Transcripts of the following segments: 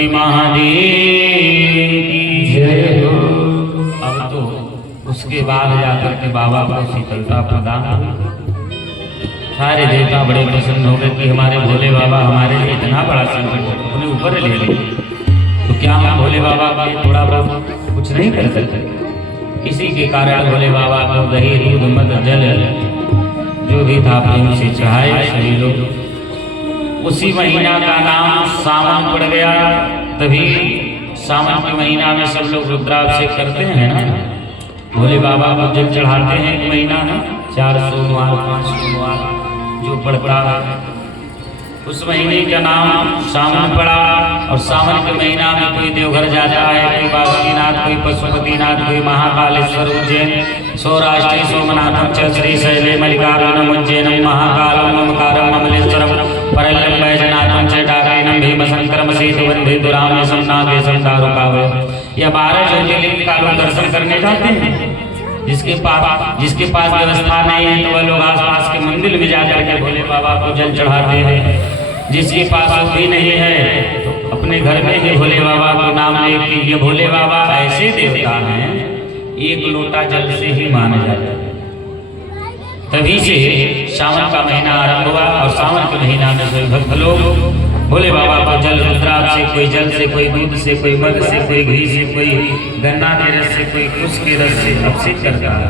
उमापति महादेव की जय हो। अब तो उसके बाद जाकर के बाबा को शीतलता प्रदान हुई। सारे देवता बड़े प्रसन्न हो गए कि हमारे भोले बाबा हमारे लिए इतना बड़ा संकट अपने ऊपर ले लिए, तो क्या हम भोले बाबा के थोड़ा बहुत कुछ नहीं कर सकते? इसी के कारण भोले बाबा को दही दूध मद जल जो भी था प्रेम से चढ़ाए सभी लोग। उसी महीना का नाम सावन पड़ गया। तभी सावन के महीना में सब लोग रुद्राभिषेक करते हैं ना, भोले बाबा को जल चढ़ाते हैं। एक महीना में 4 सोमवार 5 सोमवार जो पड़ता है, उस महीने का नाम सावन पड़ा। और सावन के महीना में कोई देवघर जाता है, कोई बासुकीनाथ, कोई पशुपतिनाथ, कोई महाकालेश्वर उज्जैन, सौराष्ट्री सोमनाथम च श्री शैले मल्लिकार्जुनम उज्जैनम महाकालम ममकारम ममलेश्वरम परल्लम वैजनाथम च डाकैनम भीमशंकरम सेतुबंधेतुरामेशम नागेशम दारुकावय। यह 12 ज्योतिर्लिंग का लोग दर्शन करने जाते हैं। जिसके पास व्यवस्था नहीं है तो वह लोग आसपास के मंदिर में जाकर के भोले बाबा को जल चढ़ाते हैं। जिसके पास वो भी नहीं है तो अपने घर में ही भोले बाबा को नाम लेके, ये भोले बाबा ऐसे देवता हैं एक लोटा जल से ही माने जाते हैं। तभी से सावन का महीना आरंभ हुआ और सावन के महीना में सभी भक्त लोग भोले बाबा को जल रुद्राक्ष से, कोई जल से, कोई दूध से, कोई मध से, कोई घी से, कोई गन्ना के रस से, कोई कुश के रस से अभिषेक करता है।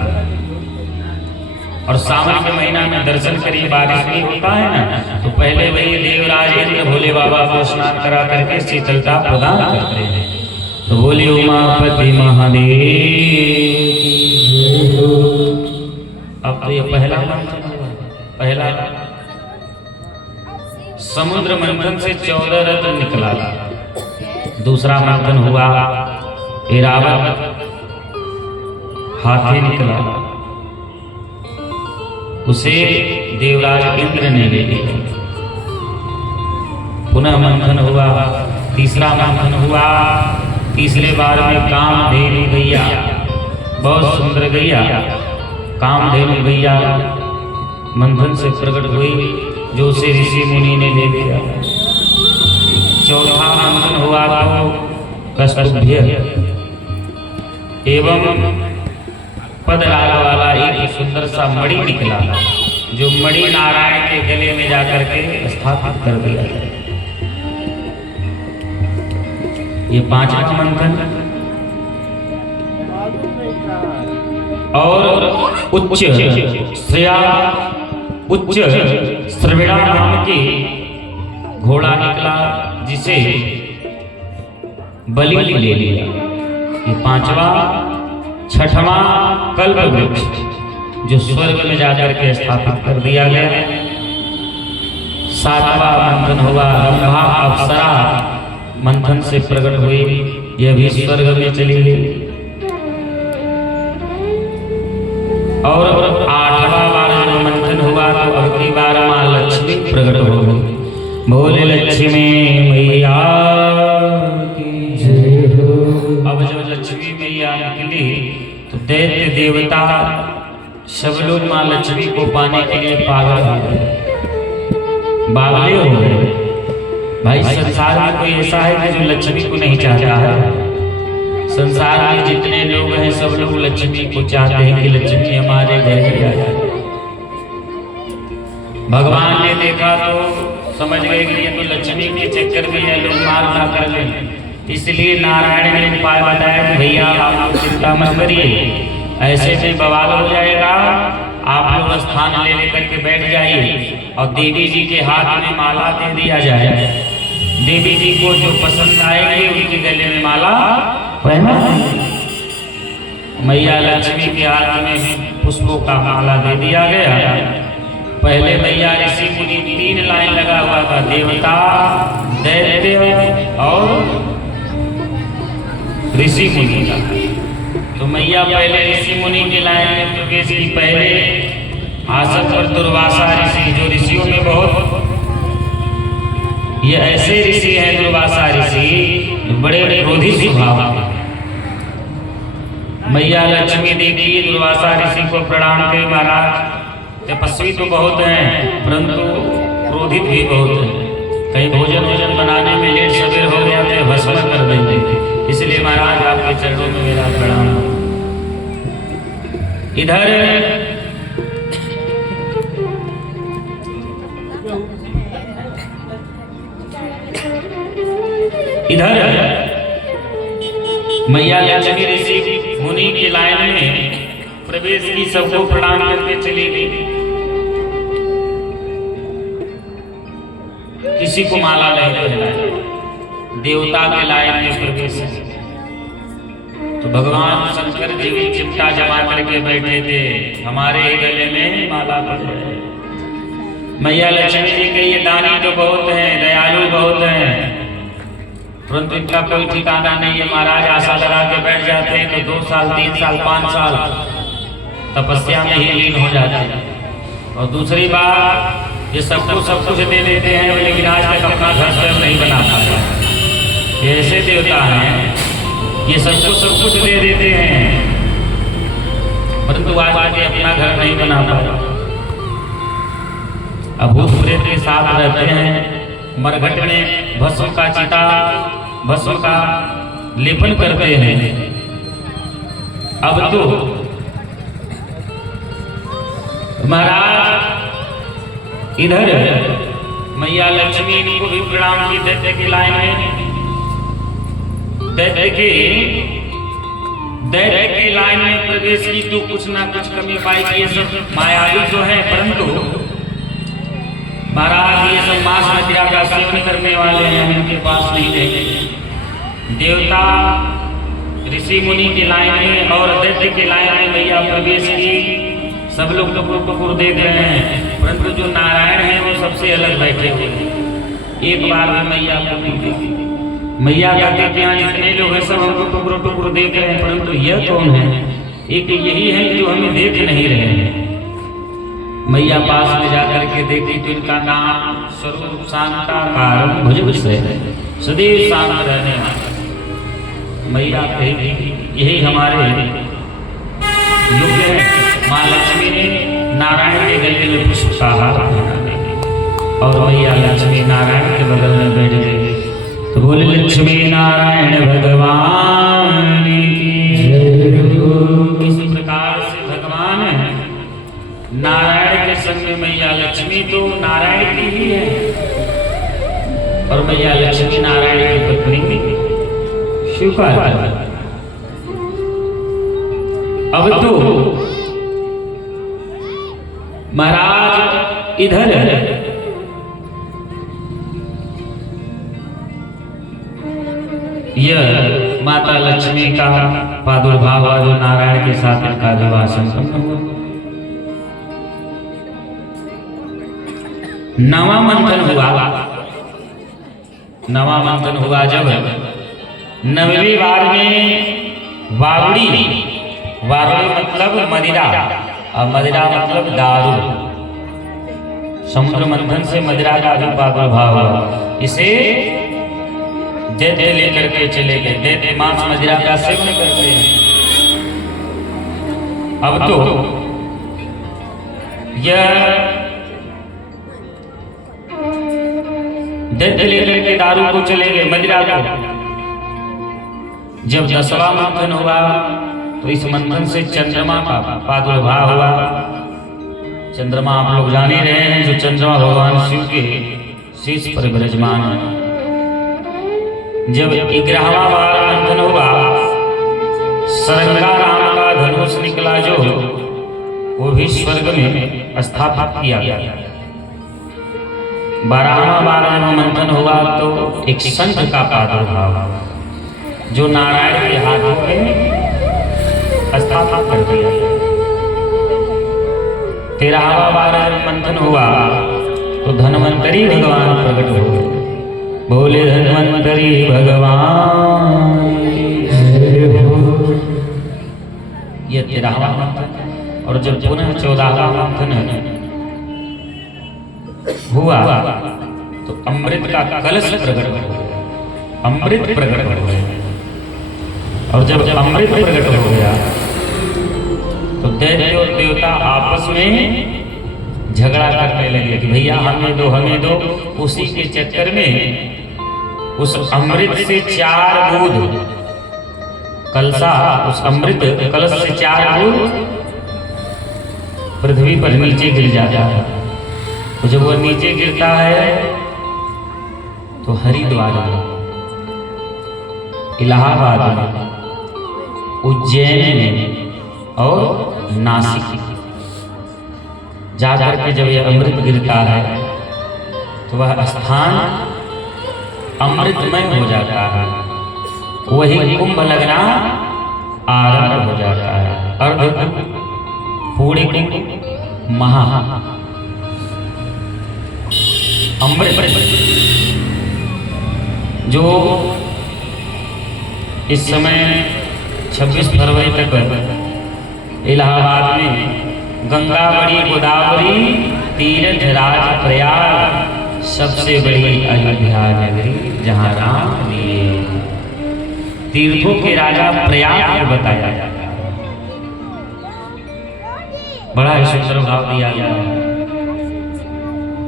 और सावन के महीना में दर्शन करिए, बारिश भी होता है ना, तो पहले वही देवराज इंद्र भोले बाबा को स्नान करा करके शीतलता प्रदान करते हैं। तो बोले उमापति महादेव। अब तो ये पहला पहला समुद्र मंथन से 14 रत्न निकला। दूसरा मंथन हुआ ऐरावत हाथी निकला, उसे देवराज इंद्र ने ले लिया। पुनः मंथन हुआ, तीसरा मंथन हुआ। तीसरे बार में कामधेनु गैया, बहुत सुंदर गैया कामधेनु गैया मंथन से प्रकट हुई, जो उसे ऋषि मुनि ने ले लिया। चौथा मंथन हुआ तो कस्तुभ्य एवं पदराग वाला एक सुंदर सा मणि निकला, जो मणि नारायण के गले में जाकर के स्थापित कर दिया। ये 5वां मंथन। और उच्च श्रविणा नाम के घोड़ा निकला, जिसे बलि ले लिया। ये 5वां। 6वां कल्प वृक्ष, जो स्वर्ग में जाकर के स्थापित कर दिया गया। 7वां मंथन हुआ, रंभा अप्सरा मंथन से प्रकट हुई, यह भी स्वर्ग में चली गई। और 8वां बार जब मंथन हुआ तो अब की बार माँ लक्ष्मी प्रकट हो गई। भोले लक्ष्मी मैया की जय हो। अब जब लक्ष्मी मैया निकली तो दैत्य देवता सब लोग माँ लक्ष्मी को पाने के लिए पागल हो गए, बावले हो गए। भाई संसार में कोई ऐसा है कि जो लक्ष्मी को नहीं चाहता है? संसार में जितने लोग हैं सब लोग लक्ष्मी को चाहते हैं कि लक्ष्मी हमारे घर में आ जाए। भगवान ने देखा तो समझ गए कि ये तो लक्ष्मी के चक्कर में ये लोग मार ना कर लें, इसलिए नारायण ने उपाय बताया कि भैया आप चिंता मत करिए, ऐसे में बवाल हो जाएगा, आप लोग स्थान ले लेकर के बैठ जाइए और देवी जी के हाथ में माला दे दिया जाए। देवी जी को जो पसंद आएंगे उनके गले में माला पहना। मैया लक्ष्मी के हाथ में पुष्पों का माला दे दिया गया। पहले मैया ऋषि मुनि 3 लाइन लगा हुआ था, देवता, दैत्य और ऋषि मुनि का। तो मैया पहले ऋषि मुनि की लाइन में प्रवेश की। पहले आसन पर दुर्वासा ऋषि, जो ऋषियों में बहुत ये ऐसे ऋषि हैं, दुर्वासा ऋषि बड़े क्रोधी स्वभाव। मैया लक्ष्मी देखी दुर्वासा ऋषि को प्रणाम के, महाराज तपस्वी तो बहुत हैं परंतु क्रोधित भी बहुत हैं। कहीं भोजन बनाने में लेट सवेर हो गया तो भस्म इधर मैया लक्ष्मी ऋषि मुनि की लाइन में प्रवेश की, सबको प्रणाम करके चली गई। किसी को माला नहीं पहनाई, देवता के लाइन में प्रवेश। तो भगवान शंकर जी भी चिमटा जमा करके बैठे थे, हमारे गले में माला पड़ जाए। मैया लक्ष्मी जी के ये दानी तो बहुत हैं, दयालु बहुत हैं, परंतु इनका कोई ठिकाना नहीं है। महाराज आशा लगा के बैठ जाते हैं तो 2 साल 3 साल 5 साल तपस्या में ही लीन हो जाते हैं। और दूसरी बात, ये सबको सब कुछ दे देते हैं, लेकिन आज तक अपना घर स्वयं नहीं बना पाते। ये ऐसे देवता हैं, ये सबको सब कुछ दे देते हैं, परंतु आज तक अपना घर नहीं बना पाते। अब भूत प्रेत के साथ रहते हैं, मरघट में भस्म का चिता, भस्म का लेपन करते हैं। अब तो महाराज इधर मैया लक्ष्मी को भी प्रणाम की, दैत्य की लाइन में, दैत्य की लाइन में प्रवेश की तो कुछ ना कुछ कमी पाई। ये सब मायावी जो है, परंतु महाराज ये सब मांस मदिरा का सेवन करने वाले हैं, उनके पास नहीं रहेंगे। देवता ऋषि मुनि की लाइन में और दैत्य की लाइन में मैया प्रवेश की। सब लोग टुकुर देख रहे हैं, परंतु जो नारायण है वो सबसे अलग बैठे हुए हैं। एक बार भी मैया को नहीं देखी। मैया कहते कि यहाँ जितने लोग हैं सब हमको टुकुर देख रहे हैं, परंतु यह कौन है? एक यही है जो हमें देख नहीं रहे हैं। मैया पास में जाकर के देखी तो इनका नाम स्वरूप शांताकारं भुजगशयनं, सदैव शांत रहने वाला। मैया कही यही हमारे योग्य है। माँ लक्ष्मी ने नारायण के गले में पुष्प का हार और मैया लक्ष्मी नारायण के बगल में बैठ गई। तो बोले लक्ष्मी नारायण भगवान की। इस प्रकार से भगवान नारायण के संग में मैया लक्ष्मी तो नारायण की ही है, और मैया लक्ष्मी नारायण की पत्नी स्वीकार। अब तो महाराज इधर यह माता लक्ष्मी का प्रादुर्भाव हुआ, जो नारायण के साथ इनका विवाह संपन्न हुआ। नवा मंथन हुआ जब 9वीं बार में वारुड़ी मतलब मदिरा, और मदिरा मतलब दारू। समुद्र मंथन से मदिरा का भी प्रादुर्भाव हुआ। इसे दैत्य लेकर के चले गए। दैत्य मांस मदिरा का सेवन करते हैं। अब तो यह दैत्य लेकर के दारू को चले गए, मदिरा को। जब 10वां मंथन हुआ तो इस मंथन से चंद्रमा का प्रादुर्भाव हुआ। चंद्रमा आप लोग जान ही रहे हैं, जो चंद्रमा भगवान शिव के शीश पर विराजमान है। जब 11वां बार मंथन हुआ, सरंगा नाम का धनुष निकला, जो वो भी स्वर्ग में स्थापित किया गया। 12वां बार में मंथन हुआ तो एक शंख का प्रादुर्भाव, जो नारायण के हाथों में स्थापित कर दिया। 13वां बार मंथन हुआ तो धन्वंतरी भगवान प्रकट हो गए। बोले धन्वंतरी भगवान। यह 13वां मंथन। और जब पुनः 14वां मंथन हुआ तो अमृत का कलश प्रकट हो गया। अमृत प्रकट हो गया। और जब अमृत प्रकट हो गया तो दैत्य और देवता आपस में झगड़ा करने लगे कि भैया हमें दो। उसी के चक्कर में उस अमृत से 4 बूंद कलसा, उस अमृत कलश से 4 बूंद पृथ्वी पर नीचे गिर जाता है। तो जब वो नीचे गिरता है तो हरिद्वार में, इलाहाबाद में, उज्जैन में और नासिक जाकर के जब यह अमृत गिरता है तो वह स्थान अमृतमय हो जाता है। वही कुंभ लगना आरंभ हो जाता है। अर्ध पूर्ण कुंभ, महा अमृत जो इस समय 26 फरवरी तक इलाहाबाद में गंगा बड़ी गोदावरी तीर्थ राज प्रयाग सबसे बड़ी अयोध्या नगरी जहाँ राम लिए तीर्थों के राजा प्रयाग को बताया जाता है। बड़ा ही सुंदर भाव दिया गया।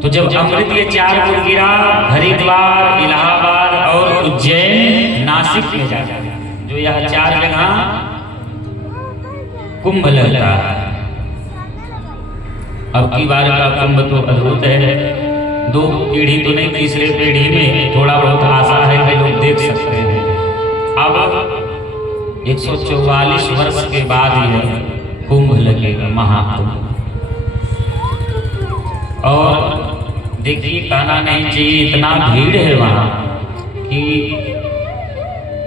तो जब अमृत ये 4 कुंभ गिरा, हरिद्वार, इलाहाबाद और उज्जैन नासिक में जाता है, जो यह 4 जगह कुंभ लगता है। अब की बार का कुंभ तो अद्भुत है। 2 पीढ़ी तो नहीं, तीसरे पीढ़ी में थोड़ा बहुत आशा है कि लोग देख सकते हैं। अब 144 वर्ष के बाद यह कुंभ लगेगा, महाकुंभ। और देखिए, कहना नहीं चाहिए, इतना भीड़ है वहाँ कि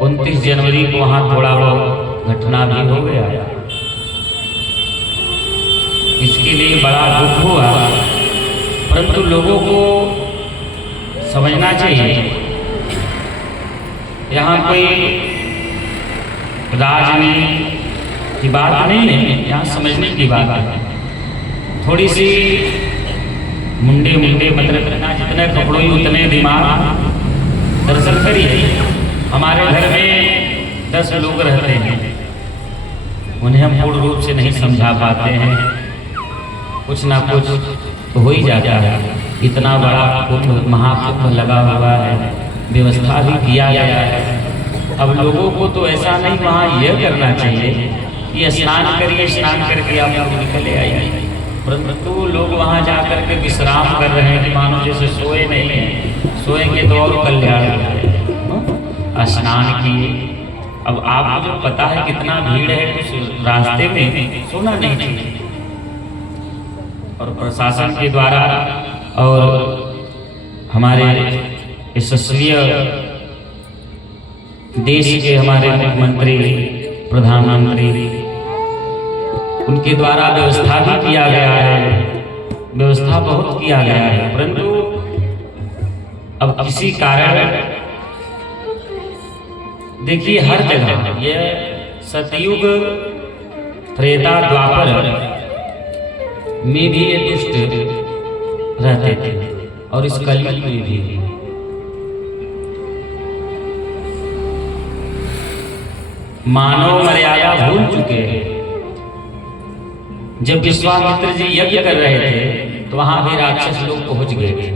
29 जनवरी को वहाँ थोड़ा बहुत घटना भी हो गया। इसके लिए बड़ा दुख हुआ, परंतु लोगों को समझना चाहिए यहाँ कोई राजनीति की बात नहीं है, यहाँ समझने की बात है। थोड़ी सी मुंडे मतलब जितने कपड़ों ही उतने दिमाग। दर्शन करिए, हमारे घर में 10 लोग रहते हैं, उन्हें हम पूर्ण रूप से नहीं समझा पाते हैं, कुछ ना कुछ तो हो ही जाता है। इतना बड़ा कुंभ, महाकुंभ लगा हुआ है, व्यवस्था भी किया गया है। अब लोगों को तो ऐसा नहीं वहाँ यह करना चाहिए कि स्नान करिए, स्नान करके आप लोग निकले आइए, परंतु लोग वहाँ जा कर के विश्राम कर रहे हैं कि मानो जैसे सोए नहीं हैं। सोएंगे तो और कल्याण है। स्नान किए। अब आपको जो पता है कितना भीड़ है, तो रास्ते में सोना नहीं चाहिए। और प्रशासन के द्वारा और हमारे यशस्वी देश के हमारे मुख्यमंत्री, प्रधानमंत्री, उनके द्वारा व्यवस्था भी किया गया है, व्यवस्था बहुत किया गया है। परंतु अब किसी कारण देखिए, हर जगह ये सतयुग, त्रेता, द्वापर में भी ये दुष्ट रहते थे और इस कलयुग में भी। मानव मर्यादा भूल चुके हैं। जब विश्वामित्र जी यज्ञ कर रहे थे तो वहां भी राक्षस लोग पहुंच गए।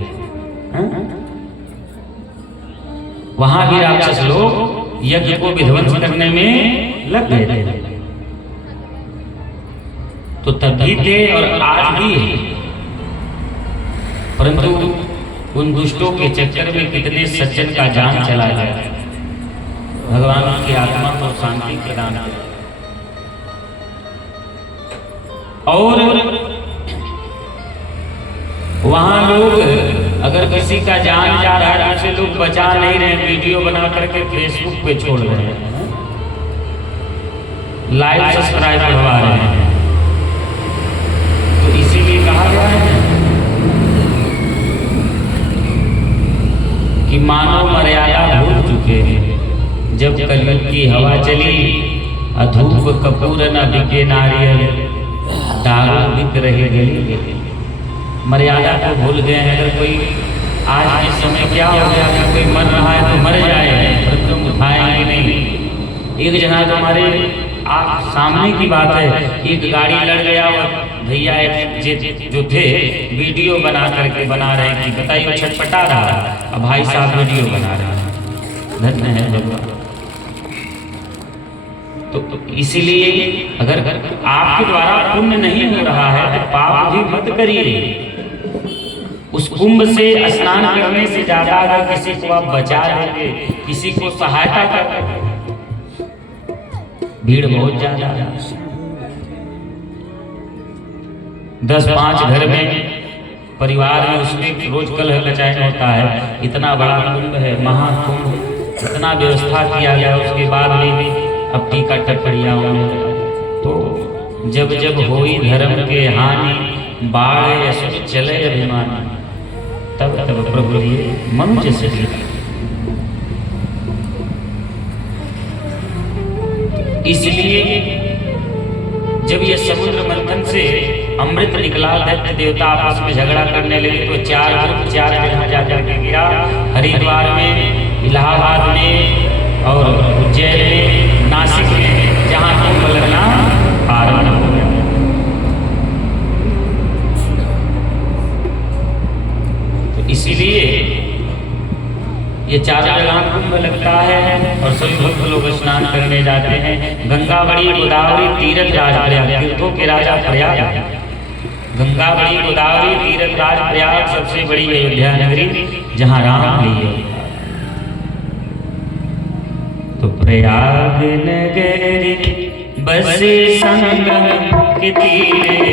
वहां भी राक्षस लोग यज्ञ को विध्वंस करने में लग गए थे। तो तब भी थे और आज भी है, परंतु उन दुष्टों के चक्कर में कितने सज्जन का जान चला गया। भगवान की आत्मा को शांति प्रदान करे। और वहां लोग अगर किसी का जान जा रहा है, उसे लोग बचा नहीं रहे, वीडियो बना करके फेसबुक पे छोड़ रहे हैं, लाइक सब्सक्राइब करवा रहे हैं। तो इसीलिए कहा गया है कि मानव मर्यादा भूल चुके हैं। जब कलयुग की हवा चली, अधूप कपूर न बिके नारियल, दारू बिक रहे गली। मर्यादा को भूल गए हैं। अगर कोई आज के समय क्या हो गया, अगर कोई मर रहा है तो मर जाए, परंतु उठाएंगे नहीं। एक जना तो हमारे आप सामने की बात है, एक गाड़ी लड़ गया और भैया जो थे वीडियो बना करके बना रहे हैं कि बताइए छटपटा रहा है, अब भाई साहब वीडियो बना रहे हैं। धन्य है भगवान। तो तो इसीलिए अगर आपके द्वारा पुण्य नहीं हो रहा है तो पाप भी मत करिए। उस कुंभ से स्नान करने से ज्यादा अगर किसी को आप बचा देंगे, किसी को सहायता कर, भीड़ बहुत ज्यादा, 10-5 घर में परिवार में उसमें रोज कलह मचाया होता है। इतना बड़ा कुंभ है, महाकुंभ, इतना व्यवस्था किया गया, उसके बाद भी अब टीका टपड़िया तो जब जब होई धर्म के हानि बाढ़ यशो चले अभिमानी, तब तब प्रभु मनुष्य से इसलिए जब ये समुद्र मंथन से अमृत निकला, दैत्य देवता आपस में झगड़ा करने लगे तो 4 ग्रुप 4 जगह जाकर के गिरा, हरिद्वार में, इलाहाबाद में और उज्जैन में, नासिक में, जहां कुंभ लगना आरंभ हो गया। तो इसीलिए ये 4 जगह कुंभ लगता है और सभी भक्त लोग स्नान करने जाते हैं। गंगा बड़ी गोदावरी तीरथ राज प्रयाग, तीर्थों के राजा प्रयाग, गंगा बड़ी गोदावरी तीरथ राज प्रयाग, सबसे बड़ी अयोध्या नगरी जहाँ राम लिए। तो प्रयाग नगरी बसे संगम के तीरे,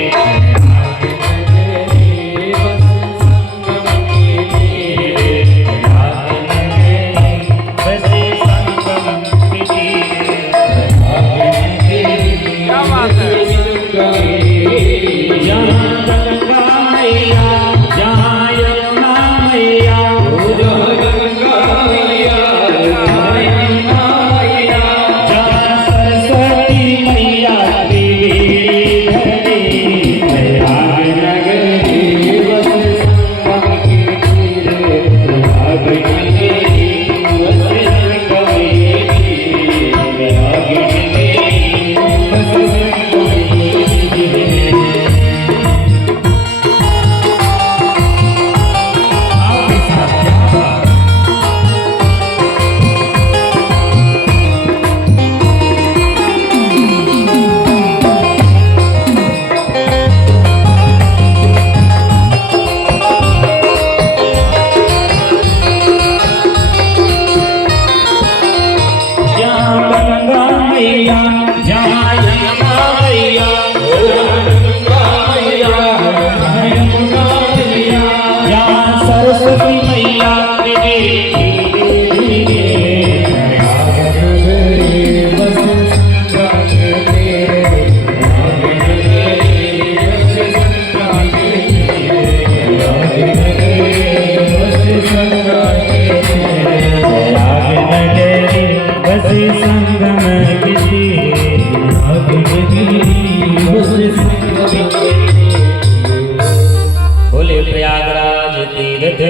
बोले प्रयागराज तीर्थ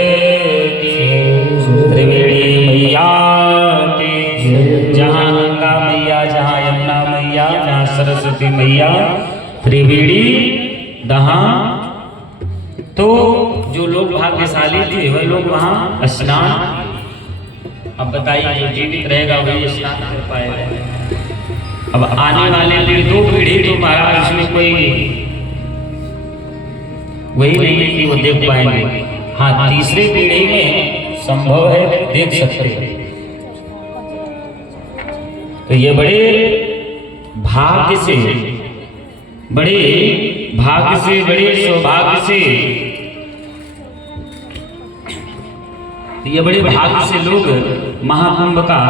की त्रिवेणी मैया की, जहाँ गंगा मैया, जहाँ यमुना मैया, जहाँ सरस्वती मैया, त्रिवेणी दहाँ। तो जो लोग भाग्यशाली थे वह लोग वहाँ स्नान, अब बताइए जो जीवित रहेगा वही स्नान कर पाएगा। अब आने वाले 2 पीढ़ी तो महाराज इसमें कोई वही नहीं है कि वो देख पाएंगे। हाँ, तीसरे पीढ़ी में संभव है, देख सकते हैं। तो ये बड़े भाग्य से, बड़े भाग्य से, बड़े सौभाग्य से, ये बड़े भाग्य से लोग महाकुंभ का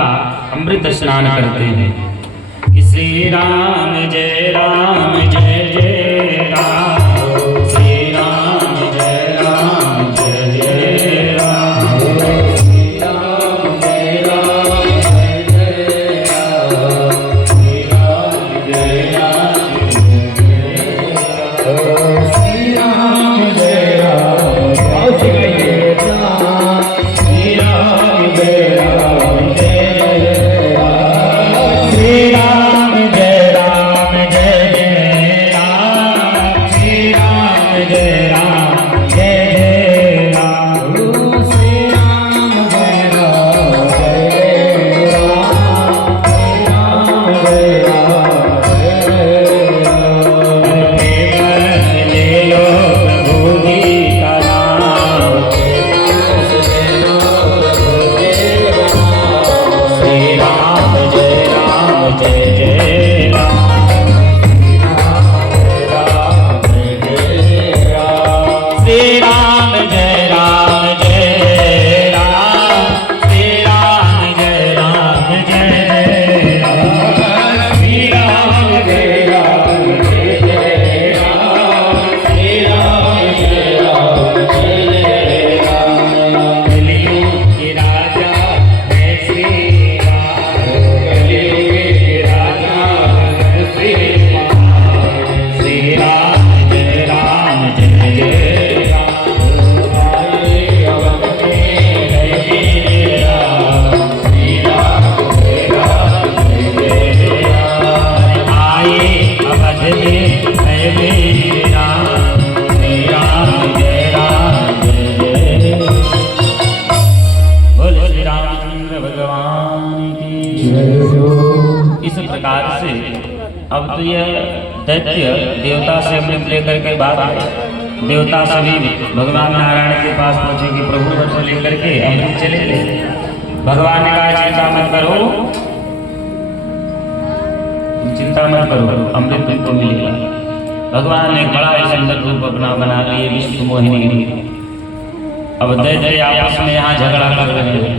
अमृत स्नान करते हैं कि श्री राम जय राम जय जय राम, श्री राम जय राम जय जय राम, श्री राम जय राम जय जय राम, श्री राम जय राम जय जय, श्री राम जय राम जय जय, श्री राम जय राम जय जय, इस प्रकार से अब तो यह दैत्य देवता से अमृत लेकर के बात है। देवता सभी भगवान नारायण के पास पहुंचे कि प्रभु वर्ष लेकर के अमृत चले गए। भगवान ने कहा चिंता मत करो, चिंता मत करो, अमृत तुमको मिलेगा। भगवान ने बड़ा सुंदर रूप अपना बना लिए विश्व मोहिनी। अब दैत्य आपस में यहाँ झगड़ा कर रहे हैं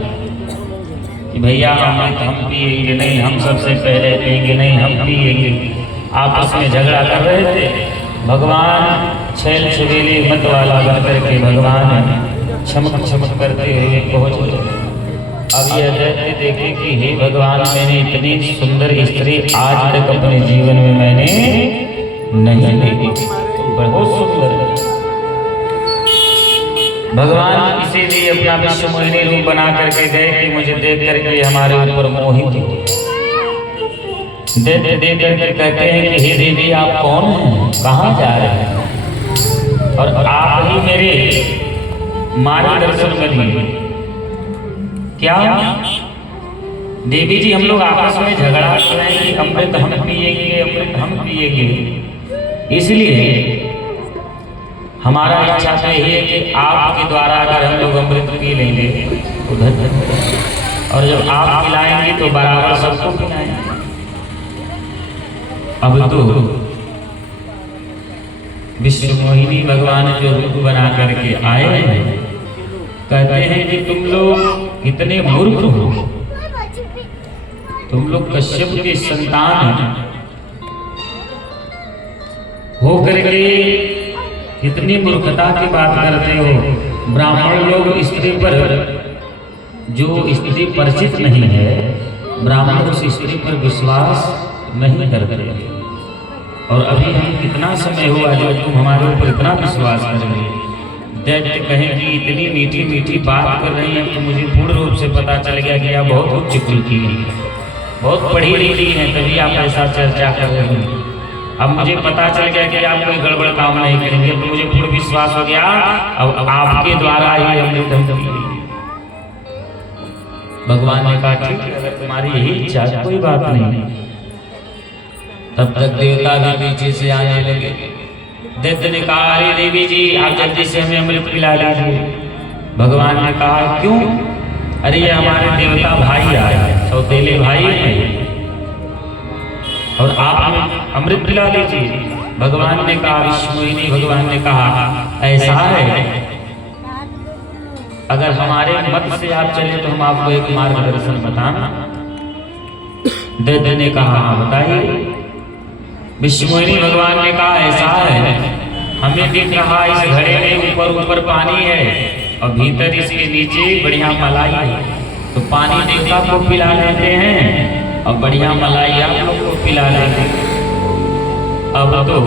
कि भैया अमृत हम पिएंगे नहीं, हम सबसे पहले पिएंगे नहीं, हम पिएंगे। आपस में झगड़ा कर रहे थे। भगवान छैल छबीले मत वाला बन करके भगवान छमक छमक करते हुए पहुँच गए। अब यह दैत्य देखे कि हे भगवान, मैंने इतनी सुंदर स्त्री आज तक अपने जीवन में मैंने नहीं देखी, बहुत सुंदर। भगवान इसीलिए अपना विश्व मोहिनी रूप बना करके गए कि मुझे देख करके हमारे ऊपर मोहित हो। दैत्य देख करके कहते हैं कि हे देवी आप कौन हैं, कहाँ जा रहे हैं, और आप ही मेरे मार्गदर्शन करिए। क्या देवी जी, हम लोग आपस में झगड़ा कर रहे हैं कि अमृत हम पिएंगे, अमृत हम पिएंगे, इसलिए हमारा इच्छा तो यही है कि आपके द्वारा अगर हम लोग अमृत पी लेंगे उधर, और जब आप पिलाएंगे तो बराबर सबको पिलाएंगे। अब तो विश्व मोहिनी भगवान जो रूप बना करके आए हैं, कहते हैं कि तुम लोग इतने मूर्ख हो, तुम लोग कश्यप के संतान हो करके इतनी मूर्खता की बात करते हो। ब्राह्मण लोग स्त्री पर, जो स्त्री परिचित नहीं है, ब्राह्मण उस स्त्री पर विश्वास नहीं करते। और अभी हम कितना समय हुआ जो तुम हमारे ऊपर इतना विश्वास कर रहे हो। दैत्य कहें कि इतनी मीठी मीठी बात कर रही है तो मुझे पूर्ण रूप से पता चल गया कि आप बहुत उच्च कुल की हैं, बहुत पढ़ी लिखी हैं, तभी आप ऐसा चर्चा कर रहे हैं। अब मुझे पता चल गया कि आप कोई गड़बड़ काम नहीं करेंगे, तो मुझे पूर्ण विश्वास हो गया अब आपके द्वारा ही अमृत हम पिएंगे। भगवान ने कहा ठीक है, अगर तुम्हारी यही इच्छा है कोई बात नहीं। तब तक देवता भी पीछे से आने लगे। दैत्य ने कहा अरे देवी जी आप जल्दी से हमें अमृत पिला लीजिए। भगवान ने कहा क्यों? अरे ये हमारे देवता भाई आए हैं, सौतेले भाई हैं, और आप हमें अमृत पिला लीजिए। भगवान ने कहा विश्व मोहिनी भगवान ने कहा ऐसा है, अगर हमारे मत से आप चले तो हम आपको एक मार्गदर्शन बताना। दैत्य ने कहा हाँ बताइए। विश्व मोहिनी भगवान ने कहा ऐसा है, हमें दिख रहा इस घड़े में ऊपर ऊपर पानी है और भीतर इसके नीचे बढ़िया मलाई है, तो पानी देवता को पिला लेते हैं और बढ़िया मलाई आप लोग को पिला लेते हैं। अब तो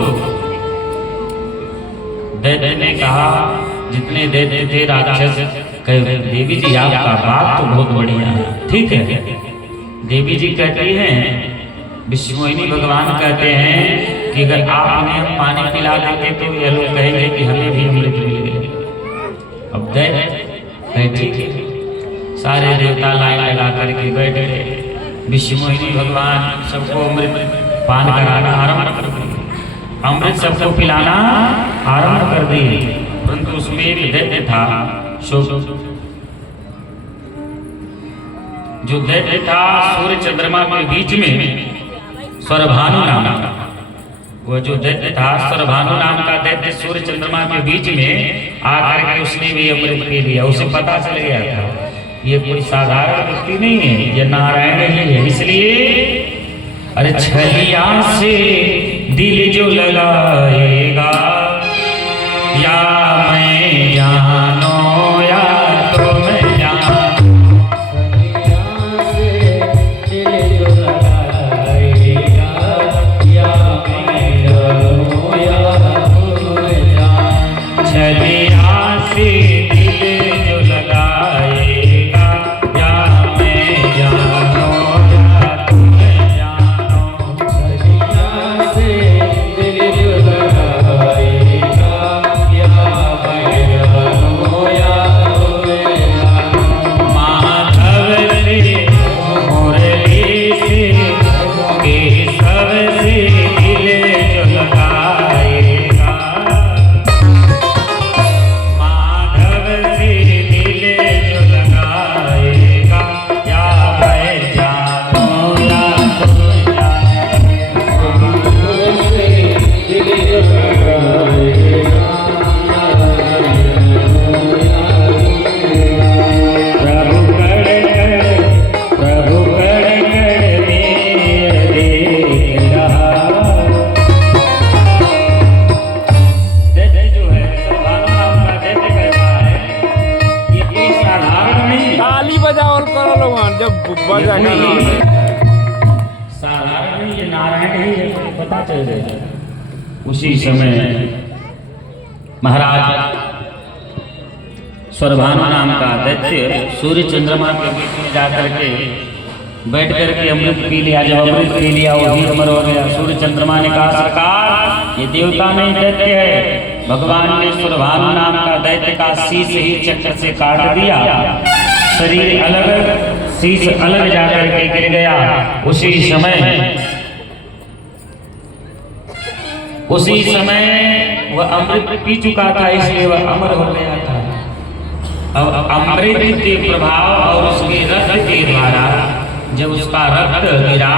दैत्य ने कहा, जितने दैत्य थे राक्षस कहे देवी जी आपका बात तो बहुत बढ़िया है, ठीक है। देवी जी कहती हैं, विश्व मोहिनी भगवान कहते हैं कि अगर आप उन्हें पानी पिला देंगे तो ये लोग कहेंगे कि हमें भी अमृत मिल गया। अब दैत्य ठीक है, सारे देवता लाइन लगा करके बैठ गए। विश्व मोहिनी भगवान सबको अमृत पान कराना आरंभ कर दिए, अमृत सबको पिलाना आरंभ कर दिए। परंतु उसमें एक दैत्य था, जो दैत्य था सूर्य चंद्रमा के बीच में स्वरभानु नाम का, वो जो दैत्य था स्वरभानु नाम का दैत्य सूर्य चंद्रमा के बीच में आकर के उसने भी अमृत पी लिया। उसे पता चल गया था ये कोई साधारण व्यक्ति नहीं है, ये नारायण ही है। इसलिए अरे छलिया से दिल जो लगाएगा, या मैं जानो या तो मैं जानो, चल गए। उसी समय महाराज स्वरभानु नाम का दैत्य सूर्य चंद्रमा के बीच में जाकर के बैठ करके अमृत पी लिया। जब अमृत पी लिया वही अमर हो गया। सूर्य चंद्रमा ने कहा सरकार ये देवता नहीं दैत्य है। भगवान ने स्वरभानु नाम का दैत्य का शीश ही चक्र से काट दिया। शरीर अलग शीश अलग जाकर के गिर गया। उसी समय वह अमृत पी चुका था, इसलिए वह अमर हो गया था। अब अमृत के प्रभाव और उसके रक्त के द्वारा जब उसका रक्त गिरा,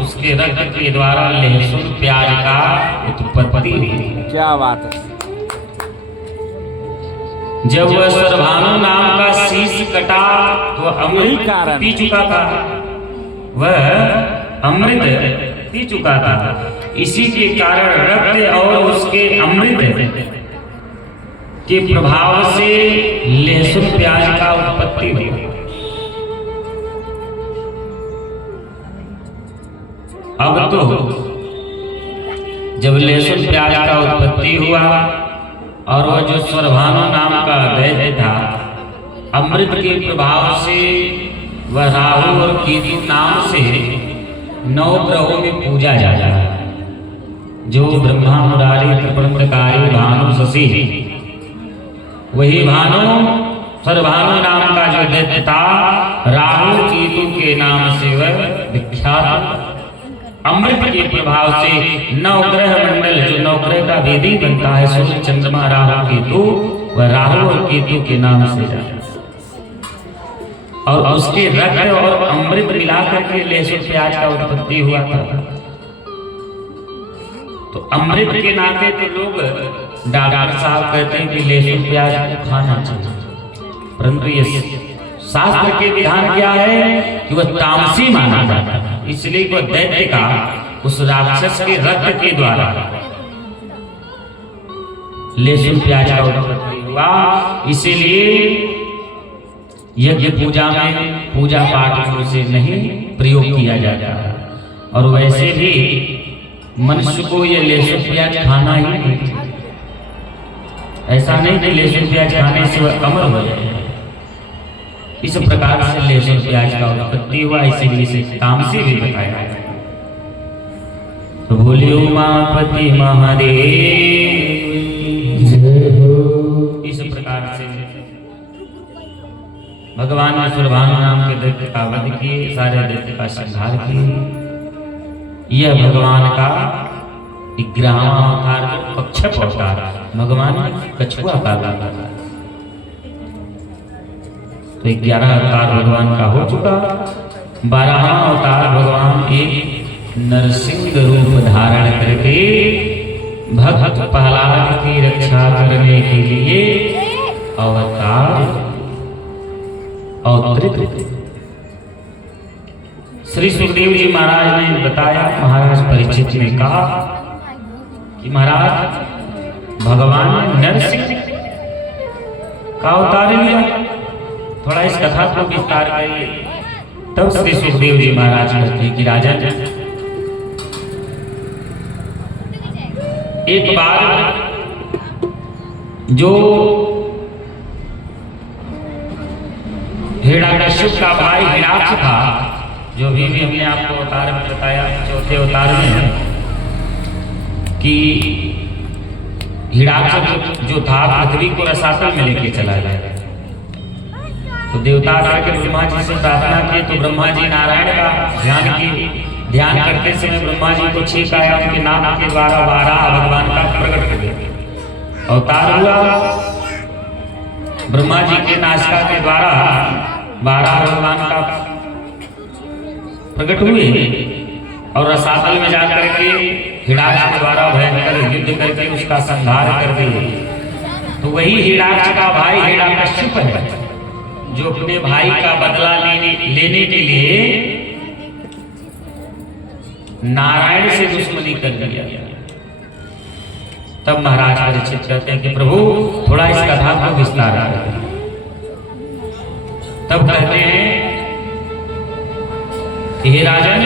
उसके रक्त के द्वारा लहसुन प्याज का उत्पत्ति हुई। क्या बात है। जब वह स्वरभानु नाम का शीश कटा तो अमृत पी चुका था, वह अमृत पी चुका था। इसी के कारण रक्त और उसके अमृत के प्रभाव से लहसुन प्याज का उत्पत्ति हुई। अब तो जब लहसुन प्याज का उत्पत्ति हुआ और वह जो स्वरभानु नाम का दैत्य था, अमृत के प्रभाव से वह राहु और केतु नाम से 9 ग्रहों में पूजा जाता है। जो ब्रह्मा मुरारी त्रिपुरंतकारी भानु शशि, वही भानु स्वरभानु नाम का जो दैत्य था, राहु केतु के नाम से वह विख्यात। अमृत के प्रभाव से 9 ग्रह मंडल, जो 9 ग्रह का वेदी बनता है, सूर्य चंद्रमा राहु केतु, वह राहु और केतु के नाम से जाता है। और उसके रक्त और अमृत मिलाकर के लहसुन प्याज का उत्पत्ति हुआ था। तो अमृत के नाते तो लोग डॉक्टर साहब कहते हैं कि लहसुन प्याज को खाना चाहिए, परंतु ये शास्त्र के विधान क्या है कि वह तामसी माना जाता है। इसलिए वह दैत्य का उस राक्षस के रक्त के द्वारा लहसुन प्याज का उत्पत्ति हुआ। इसीलिए यज्ञ पूजा में पूजा पाठ में उसे नहीं प्रयोग किया जाता। और वैसे भी मनुष्य को यह लहसुन प्याज खाना ही नहीं, ऐसा नहीं कि लहसुन प्याज खाने से वह अमर हो जाए। इस प्रकार से लहसुन प्याज का उत्पत्ति हुआ, इसीलिए इसे तामसी भी बताया है। तो बोलिए उमापति महादेव। इस प्रकार से भगवान ने स्वरभानु नाम के दैत्य का वध किए, सारे दैत्य का संहार किए। यह भगवान का 11वां अवतार कच्छप अवतार, भगवान कछुआ का अवतार। तो 11 अवतार भगवान का हो चुका। 12वां अवतार भगवान एक नरसिंह रूप धारण करके भक्त प्रहलाद की रक्षा करने के लिए अवतार अवतरित। श्री सुखदेव जी महाराज ने बताया, महाराज परीक्षित ने कहा कि महाराज भगवान ने नरसिंह का अवतार लिया, थोड़ा इस कथा को विस्तार करिए। तब श्री सुखदेव जी महाराज कहते कि राजन, एक बार जो हिरण्यकश्यप का भाई हिरण्यक्ष था, जो भी हमने आपको अवतार में बताया, चौथे अवतार में, कि हिरण्यक्ष जो था पृथ्वी को रसातल में लेके चला गया। तो देवता आकर ब्रह्मा जी से प्रार्थना की, तो ब्रह्मा जी नारायण का ध्यान करते समय ब्रह्मा जी को छींक आया, उनके नाम के द्वारा वाराह भगवान का प्रकट कर दिया। अवतार हुआ ब्रह्मा जी के नासिका के द्वारा वाराह भगवान का प्रकट हुए और रसातल में जाकर के हिरण्यक्ष के द्वारा भयंकर युद्ध करके उसका संहार कर दिए। तो वही हिरण्यक्ष का भाई हिरण्यकश्यप है, जो अपने भाई का बदला लेने के लिए नारायण से दुश्मनी कर लिया। तब महाराज परीक्षित कहते हैं कि प्रभु थोड़ा इस कथा को विस्तार करें। तब कहते हैं कि हे राजन,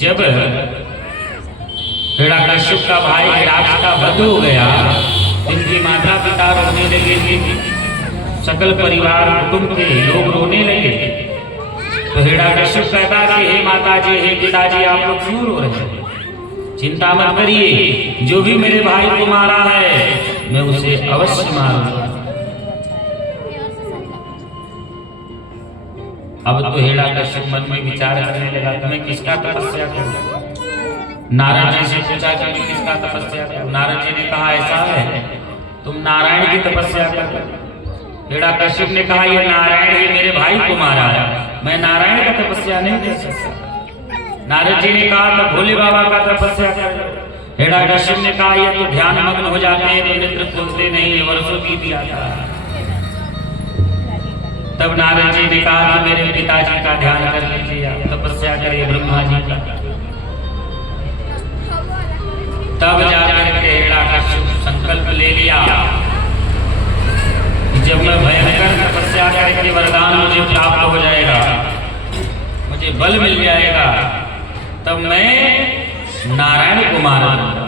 जब हिरण्यकश्यप का भाई हिरण्यकश्यप का वध हो गया, इनकी माता पिता रोने लगे, सकल परिवार कुटुंब के लोग रोने लगे। तो हिरण्यकश्यप कहता कि हे माता जी, हे पिताजी, आप लोग क्यों रो रहे हैं? चिंता मत करिए, जो भी मेरे भाई को मारा है मैं उसे अवश्य मारूंगा। अब तो हिरण्यकश्यप मन में विचार करने लगा, मैं किसका तपस्या करूं? नारद जी से पूछा कि मैं किसका तपस्या करूं? नारद जी ने कहा ऐसा है, तुम नारायण की तपस्या करो। हिरण्यकश्यप ने कहा ये नारायण ही मेरे भाई को मारा है, मैं नारायण का तपस्या नहीं कर सकता। नारद जी ने कहा तो भोले बाबा का तपस्या कर। हिरण्यकश्यप ने कहा ये तो ध्यान मग्न हो जाते हैं तो नेत्र खोलते नहीं, वर्षों बीत जाता है। तब नारद जी ने कहा कि मेरे पिताजी का ध्यान कर लीजिए, आप तपस्या करिए ब्रह्मा जी का। तब जाकर के हिरण्यकश्यप संकल्प ले लिया, जब मैं भयंकर तपस्या करके वरदान मुझे प्राप्त हो जाएगा, मुझे बल मिल जाएगा, तब मैं नारायण को मारूंगा।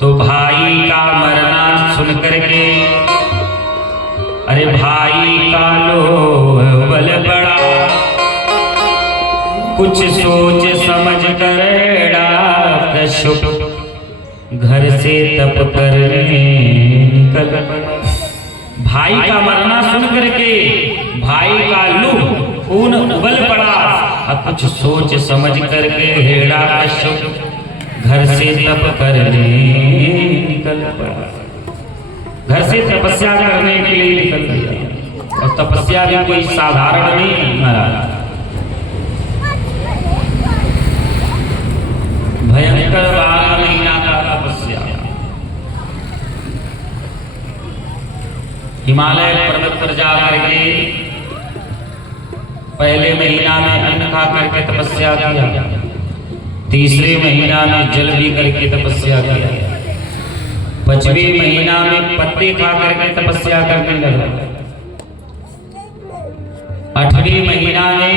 तो भाई का मरना सुन करके, अरे भाई का लोभ बल बड़ा, कुछ सोच समझ कर हिरण्यकश्यप घर से तप करने निकल। भाई का मरना सुन करके भाई का लूह खून उबल पड़ा, अब कुछ सोच समझ करके हिरण्यकश्यप घर से तप करने निकल पड़ा। घर से तपस्या करने के लिए निकल गया, और तपस्या भी कोई साधारण नहीं महाराज, भयंकर 12 महीना का तपस्या। हिमालय पर्वत पर जा करके पहले महीना में अन्न खा करके तपस्या किया, तीसरे महीना में जल पी करके तपस्या किया, 5वें महीना में पत्ते खा करके तपस्या करने लगा, 8वें महीना में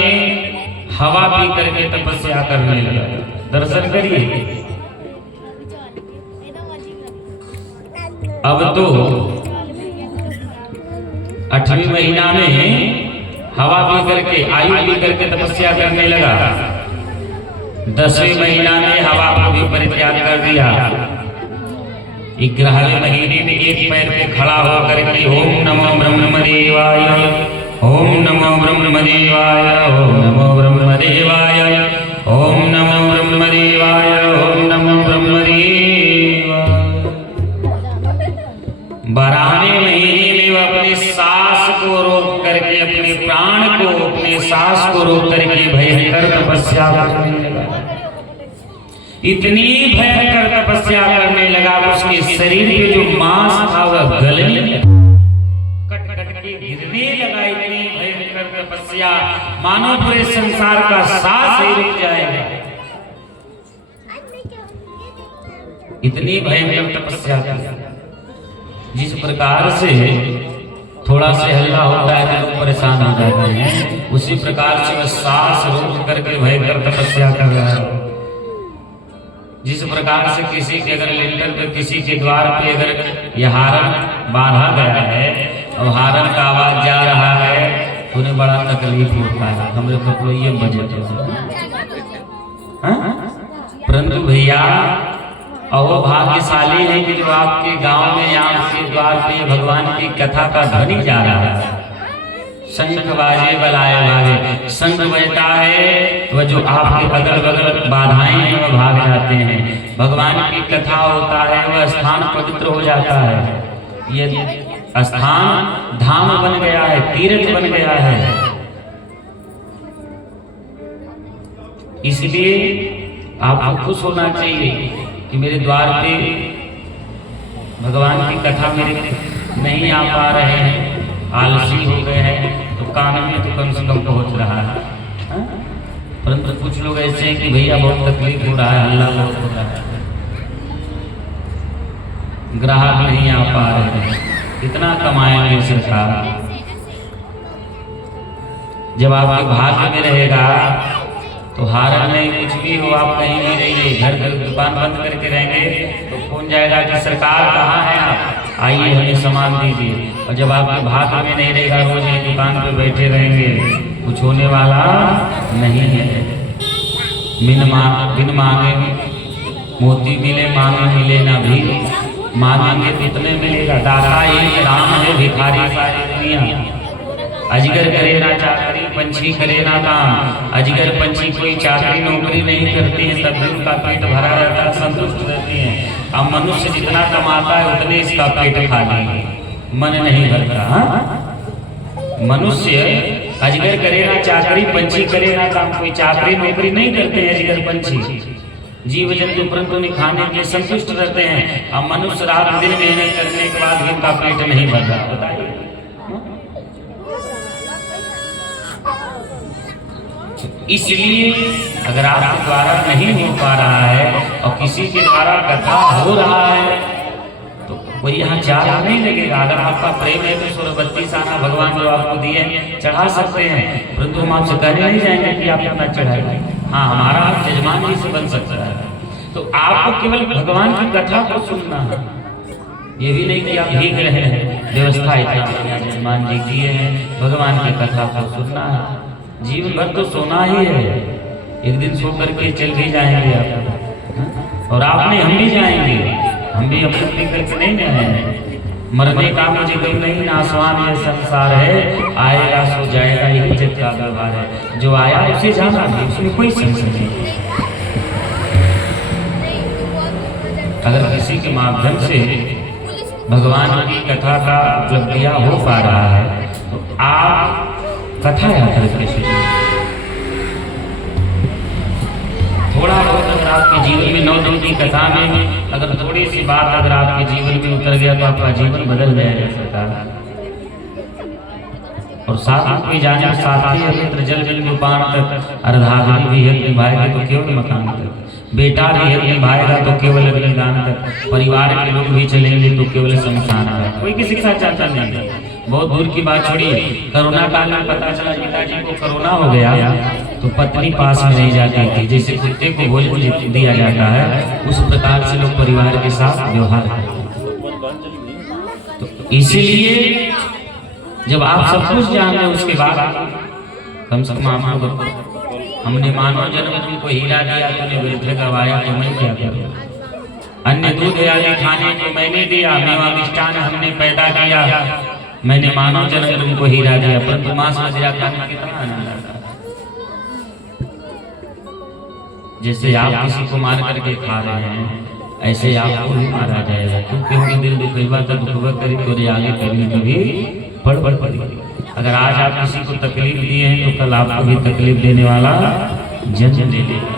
हवा पी करके तपस्या करने लगा। दर्शन करिए, अब तो 8वें महीना में हवा पी करके आयु पी करके तपस्या करने लगा, 10वें महीना में हवा को भी परित्याग कर दिया, 11वें महीने में एक पैर पे खड़ा होकर के ओम नमो ब्रह्मदेवाय, ओम नमो ब्रह्मदेवाय, ओम नमो ब्रह्मदेवाय, ओम नमो ब्रह्मदेवाय, ओम नमो ब्रह्मदेवाय। 12वें महीने में वह अपने सांस को रोक करके, अपने प्राण को, अपने सांस को रोक करके भयंकर तपस्या करने लगा। इतनी भयंकर तपस्या करने लगा, उसके शरीर पे जो मांस था वह गलने लगा, कट कट के गिरने लगा। इतनी भयंकर तपस्या, मानो पूरे संसार का सांस ही रुक जाएगा, इतनी भयंकर तपस्या की। जिस प्रकार से थोड़ा से हल्ला होता है तो लोग परेशान हो जाते हैं, उसी प्रकार से वह सांस रोक करके भयंकर तपस्या कर रहा है। जिस प्रकार से किसी के अगर लिंटर पे, किसी के द्वार पे अगर यह हारन बांधा गया है और हारन का आवाज जा रहा है तो उन्हें बड़ा तकलीफ होता है, हमरे को ये बजे तो। परंतु भैया और वो भाग्यशाली है कि जो आपके गांव में या आपके द्वार पे भगवान की कथा का ध्वनि जा रहा है, शंख बाजे बलाए भागे, शंख बजता है वह जो आपके अगल बगल बाधाएं हैं वह भाग जाते हैं, भगवान की कथा होता है, वह स्थान पवित्र हो जाता है, ये स्थान धाम बन गया है, तीर्थ बन गया है। इसलिए आपको खुश होना चाहिए कि मेरे द्वार पे भगवान की कथा मेरे नहीं आ पा रहे हैं, आलसी हो गए हैं, तो कान में तो कम से कम पहुंच रहा है। परंतु कुछ लोग ऐसे हैं कि भैया बहुत तकलीफ हो रहा है, हल्ला बहुत हो रहा है, ग्राहक नहीं आ पा रहे हैं, कितना कमाएंगे सरकार। जब आपके भाग्य में रहेगा तो हारण नहीं, कुछ भी हो, आप कहीं भी रहिए, घर घर दुकान बंद करके रहेंगे तो फोन जाएगा कि सरकार कहाँ है आप, आइए हमें सामान दीजिए। और जब आपके भाग में नहीं रहेगा, रोज एक दुकान पे बैठे रहेंगे, कुछ होने वाला नहीं है। बिन मांगे मोती मिले, मांगे मिले ना भी, मांगेंगे कितने मिलेगा। दाता एक राम है, भिखारी सारी दुनिया। अजगर करे ना चाकरी, पंछी करे ना काम। अजगर पंछी कोई चाकरी नौकरी नहीं करते हैं, तब भी उनका पेट भरा रहता है, संतुष्ट रहते हैं। अब मनुष्य जितना कमाता है उतने इसका पेट खाली है, मन नहीं भरता। मनुष्य अजगर करे ना चाकरी, पंछी करे ना काम। कोई चाकरी नौकरी नहीं करते हैं अजगर पंछी, जीव जंतु, परंतु उन्हें खाने के संतुष्ट रहते हैं। अब मनुष्य रात दिन मेहनत करने के बाद भी उनका पेट नहीं भरता। बताइए, इसलिए अगर आपके द्वारा नहीं हो पा रहा है और किसी के द्वारा कथा हो रहा है तो कोई यहाँ चार नहीं लगेगा। अगर आपका प्रेम है तो सूर्यबत्ती साना भगवान जो आपको दिए चढ़ा सकते हैं, परंतु हम आपसे कहने नहीं जाएंगे कि आप अपना चढ़ाएं। हाँ, हमारा आप जजमान जी से बन सकता है। तो आपको केवल भगवान की कथा को सुनना है, ये भी नहीं कि आप भीग रहे हैं। व्यवस्था इतना जजमान जी किए हैं, भगवान की कथा को सुनना है। जीवन भर तो सोना ही है, एक दिन सो करके चल भी जाएंगे आप, और आप नहीं, हम भी जाएंगे। हम भी अपनी करके नहीं जाएंगे। मरने का मुझे गम नहीं, आसमान ये संसार है, आएगा सो जाएगा, यही जग का व्यवहार है। जो आया उसे जाना है, उसमें कोई संशय नहीं। अगर किसी के माध्यम से भगवान की कथा का उपलब्धियां हो पा रहा है तो आप कथा याद करके सुनिए। थोड़ा बहुत अगर आपके जीवन में 9 दिन की कथा में अगर थोड़ी सी बात अगर आपके जीवन में उतर गया तो आपका जीवन बदल जाएगा सरकार। और साथ में जाने साथी मित्र जल जल में पान तक, अर्धांगिनी भी है निभाएगा तो केवल मकान तक, बेटा भी है निभाएगा तो केवल अग्निदान तक, परिवार के लोग भी चलेंगे तो केवल शमशान तक। कोई की शिक्षा चाहता नहीं। बहुत दूर की बात छोड़िए, कोरोना काल में पता चला पिताजी को कोरोना हो गया तो पत्नी पास में नहीं जाती थी। जैसे कुत्ते को भोजन दिया जाता है उस प्रकार से लोग परिवार के साथ व्यवहार करते। तो इसीलिए जब आप सब कुछ जान लें उसके बाद कम से कम हमने मानव जन्म तुमको हीरा दिया, तुमने वृद्ध गवाया, तो मैं क्या करूं? अन्य दूध आदि खाने को मैंने दिया, मेवा मिष्ठान हमने पैदा किया, मैंने मानव जन्म तुमको हीरा दिया, परंतु मांस मदिरा खाने में कितना आनंद आता है। जैसे आप किसी को मार करके खा रहे हैं ऐसे आपको भी मारा जाएगा, क्योंकि उनके दिल दुखवा तो दुखवा करी तो आगे कभी कभी पड़ पड़ी। अगर आज आप किसी को तकलीफ दिए हैं तो कल आपको भी तकलीफ देने वाला जन्म ले लेगा।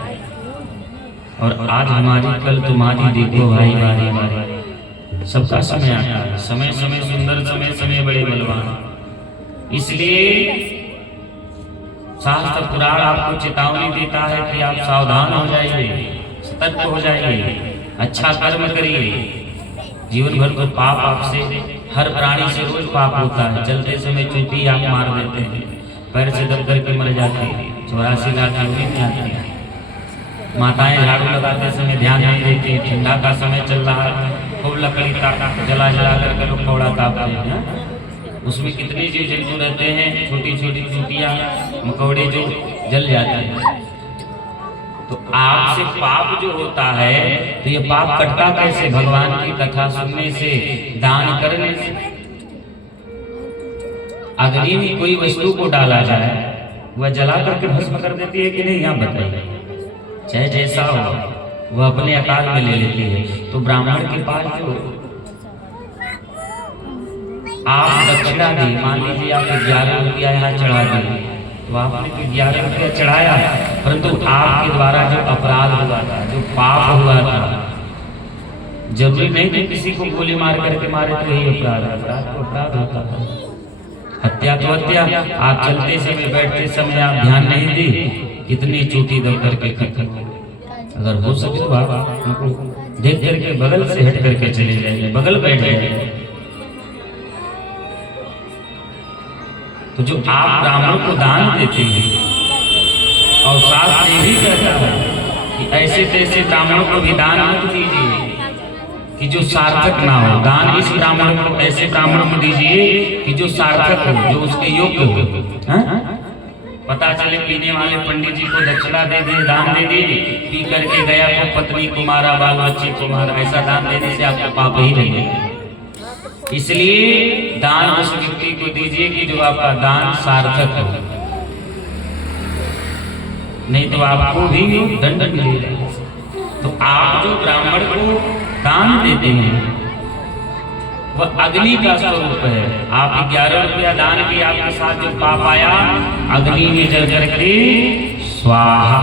और आज हमारी कल तुम्हारी, देखो भाई बारी बारी सबका समय आता है। समय समय सुंदर, समय समय बड़े बलवान। इसलिए शास्त्र पुराण आपको चेतावनी देता है कि आप सावधान हो जाइए, सतर्क हो जाइए, अच्छा कर्म करिए। जीवन भर तो पाप आपसे, हर प्राणी से रोज पाप होता है। चलते समय चोटी आप मार देते हैं, पैर से दब करके मर जाते हैं, 84 लाख में आती है। माताएं झाड़ू लगाते समय ध्यान नहीं देती, ठंडा का समय चल रहा है, खूब लकड़ी जला जला करके लोग कौड़ा काटते हैं। उसमें कितने जीव जंतु रहते हैं, छोटी छोटी चूटियां मकौड़े जो जल जाते हैं। तो आपसे पाप जो होता है तो ये पाप कटता कैसे? भगवान की कथा सुनने से, दान करने से। अग्नि में कोई वस्तु को डाला जाए वह जला करके भस्म कर देती है कि नहीं, यहाँ बताइए। चाहे जैसा हो वह अपने आकार में ले लेती है। तो ब्राह्मण के पास जो आप दक्षिणा दी, मान लीजिए आप 11 रुपया यहाँ चढ़ा दिए, तो आपने तो 11 रुपया चढ़ाया, परंतु आपके द्वारा जो अपराध हुआ था, जो पाप हुआ था, जरूरी नहीं कि किसी को गोली मार करके मारे तो यही अपराध है। अपराध तो अपराध होता था, हत्या तो हत्या। आप चलते समय बैठते समय आप ध्यान नहीं दी, कितनी चोटी दब करके खत्म। अगर हो सके तो आप उनको देख करके बगल से हट करके चले जाइए, बगल बैठ जाइए। तो जो आप ब्राह्मण को दान देते हैं और शास्त्र ये भी कहता है कि ऐसे तैसे ब्राह्मण को भी दान मत दीजिए कि जो सार्थक ना हो। दान इस ब्राह्मण को, ऐसे ब्राह्मण को दीजिए कि जो सार्थक हो, जो उसके योग्य हो। पता चले पीने वाले पंडित जी को दक्षिणा दे दिए, दान दे दिए, पी करके गया तो पत्नी को मारा, बाल बच्चे को मारा, ऐसा दान देने से आपको पाप ही लगेगा। इसलिए दान उस व्यक्ति को दीजिए कि जो आपका दान सार्थक हो, नहीं तो आपको भी दंड मिलेगा। तो आप जो ब्राह्मण को दान देते हैं वह अग्नि का स्वरूप है। आप 11 रुपया दान की, आपके साथ जो पाप आया अग्नि में जल करके स्वाहा।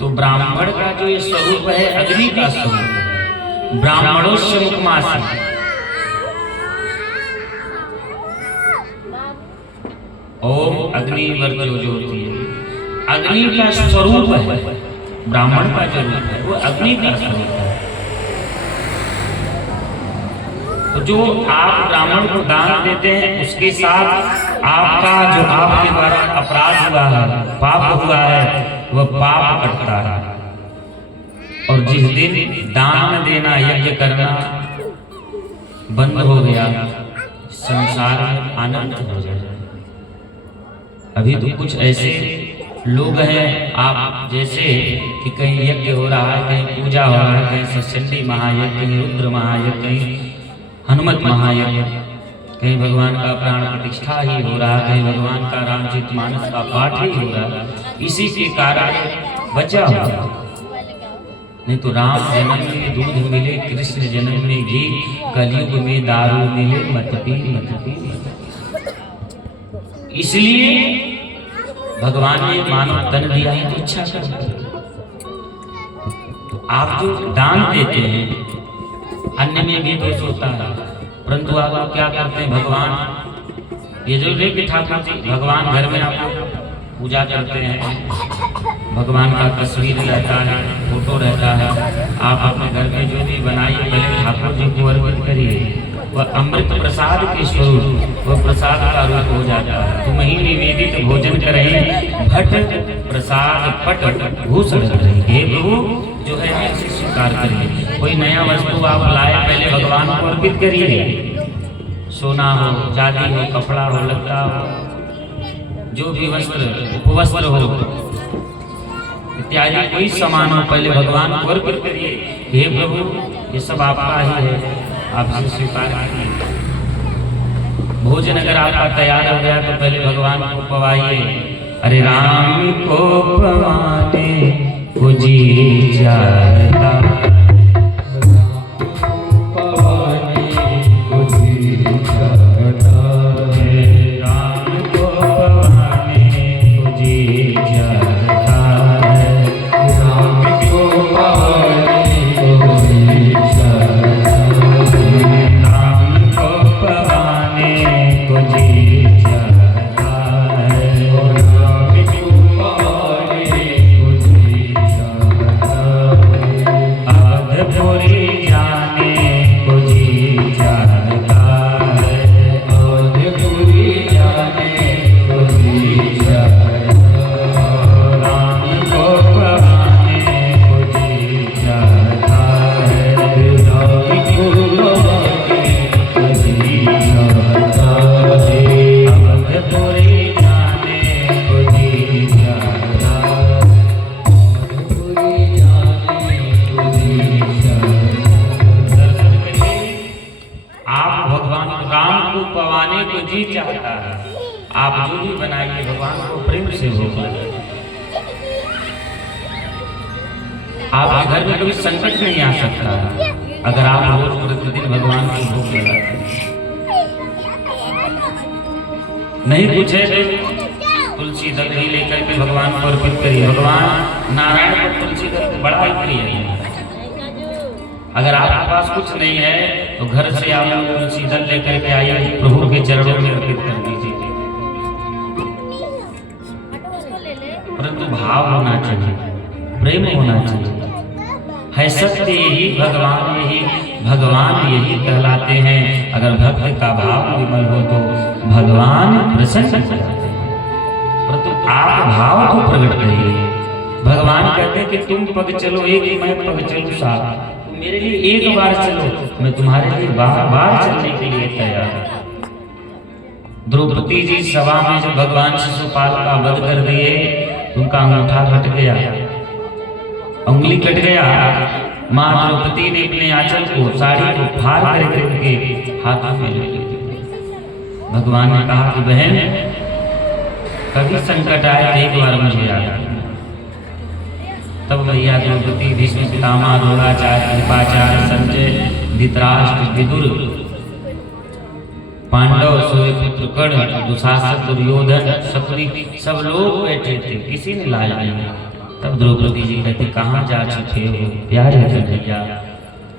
तो ब्राह्मण का जो ये स्वरूप है अग्नि का स्वरूप है। ब्राह्मणोस्य मुखमासी, ओम अग्नि वर्चो ज्योति, अग्नि का स्वरूप है। ब्राह्मण का जो रूप है वो अग्नि का स्वरूप है। तो जो आप ब्राह्मण को दान देते हैं उसके साथ आपका जो आपके द्वारा अपराध हुआ है, पाप हुआ है, वह पाप कटता है। और जिस दिन दान देना, यज्ञ करना बंद हो गया, संसार में आनंद हो जाए। अभी तो कुछ ऐसे लोग हैं, आप जैसे कि कहीं यज्ञ हो रहा है, कहीं पूजा हो रहा है, कहीं सचंडी महायज्ञ, कहीं रुद्र महायज्ञ, कहीं हनुमत महायज्ञ, कहीं भगवान का प्राण प्रतिष्ठा ही हो रहा है, कहीं भगवान का रामचरितमानस का पाठ ही हो रहा है। इसी के कारण बचा हुआ। नहीं तो राम जन्म में दूध मिले, कृष्ण जन्म में घी, कलयुग में दारू मिले, मत पी मत पी मत पी। इसलिए भगवान ने मानव तन दिया है तो इच्छा कर। तो आप जो दान देते हैं, अन्य में भी दोष होता है, परंतु आप क्या करते हैं, भगवान ये जो लेके ठाकुर जी भगवान घर में आप पूजा करते हैं, भगवान का तस्वीर रहता है, फोटो रहता है, आप अपने घर में जो भी बनाइए पहले ठाकुर जी को अर्पित करिए। वह अमृत प्रसाद के स्वरूप, वह प्रसाद का रूप हो जाता है। तुम ही निवेदित भोजन करें, भट प्रसाद पट भूषण करें। हे प्रभु जो है ऐसे स्वीकार करिए। कोई नया वस्तु आप लाए, पहले भगवान को अर्पित करिए। सोना हो, चांदी हो, कपड़ा हो, लत्ता हो, जो भी वस्त्र, उपवस्त्र हो इत्यादि कोई सामान हो, पहले भगवान को अर्पित करिए। हे प्रभु ये सब आपका ही है, आपसे स्वीकार कीजिए। भोजन अगर आपका तैयार हो गया तो पहले भगवान को पवाइए। अरे राम को पवाने को जी जाता, पवाने को जी जाता है, राम को पवाने को जी जाता है, राम को पवाने को जी जाता है, राम को पवाने को जी जाता है, राम को पवाने को जी जाता है, आधपुरी जाने को जी जाता है, आधपुरी जाने को जी जाता है, राम को पवाने को जी जाता है, राम को पवाने को जी जाता है, आधपुरी जाने को जी जाता है, आधपुरी जाने को जी जाता है। दर्शन करिए, आप भगवान राम को पवाने को जी चाहता है। आप जो भी बनाइए भगवान को प्रेम से भोग लगाइए। आपके घर में कभी संकट नहीं आ सकता है अगर आप रोज प्रतिदिन भगवान को भोग लगाते हैं। नहीं कुछ है तो तुलसी दल ही लेकर के भगवान को अर्पित करिए। भगवान नारायण को तुलसी दल बड़ा ही प्रिय है। अगर आपके पास कुछ नहीं है तो घर से आप तुलसी दल लेकर के आइए, प्रभु के चरणों में अर्पित कर दीजिए। परंतु भाव होना चाहिए, प्रेम होना चाहिए। है सत्य यही भगवान यही कहलाते हैं। अगर भक्त का भाव विमल हो तो भगवान प्रसन्न हो जाते हैं। आप भाव को प्रकट करिए। भगवान कहते हैं कि तुम पग चलो एक, मैं पग चलूं साथ। तुम मेरे लिए एक बार चलो, मैं तुम्हारे लिए बार बार चलने के लिए तैयार। द्रौपदी जी सभा में जब भगवान शिशुपाल का वध कर दिए, उनका अंगूठा कट गया, उंगली कट गया। मां द्रौपदी ने अपने आंचल को, साड़ी को फाड़ करके उनके हाथों में ले ली। भगवान ने कहा कि बहन, कभी संकट आए तो एक बार मुझे याद। तब भैया द्रौपदी, भीष्म पितामह, द्रोणाचार्य, कृपाचार्य, संजय, धृतराष्ट्र, विदुर, पांडव, सूर्यपुत्र कर्ण, दुशासन, दुर्योधन, शकुनी, सब लोग बैठे थे, किसी ने लाज नहीं। तब द्रौपदी जी कहती, कहाँ जा चुके हो प्यारे भैया,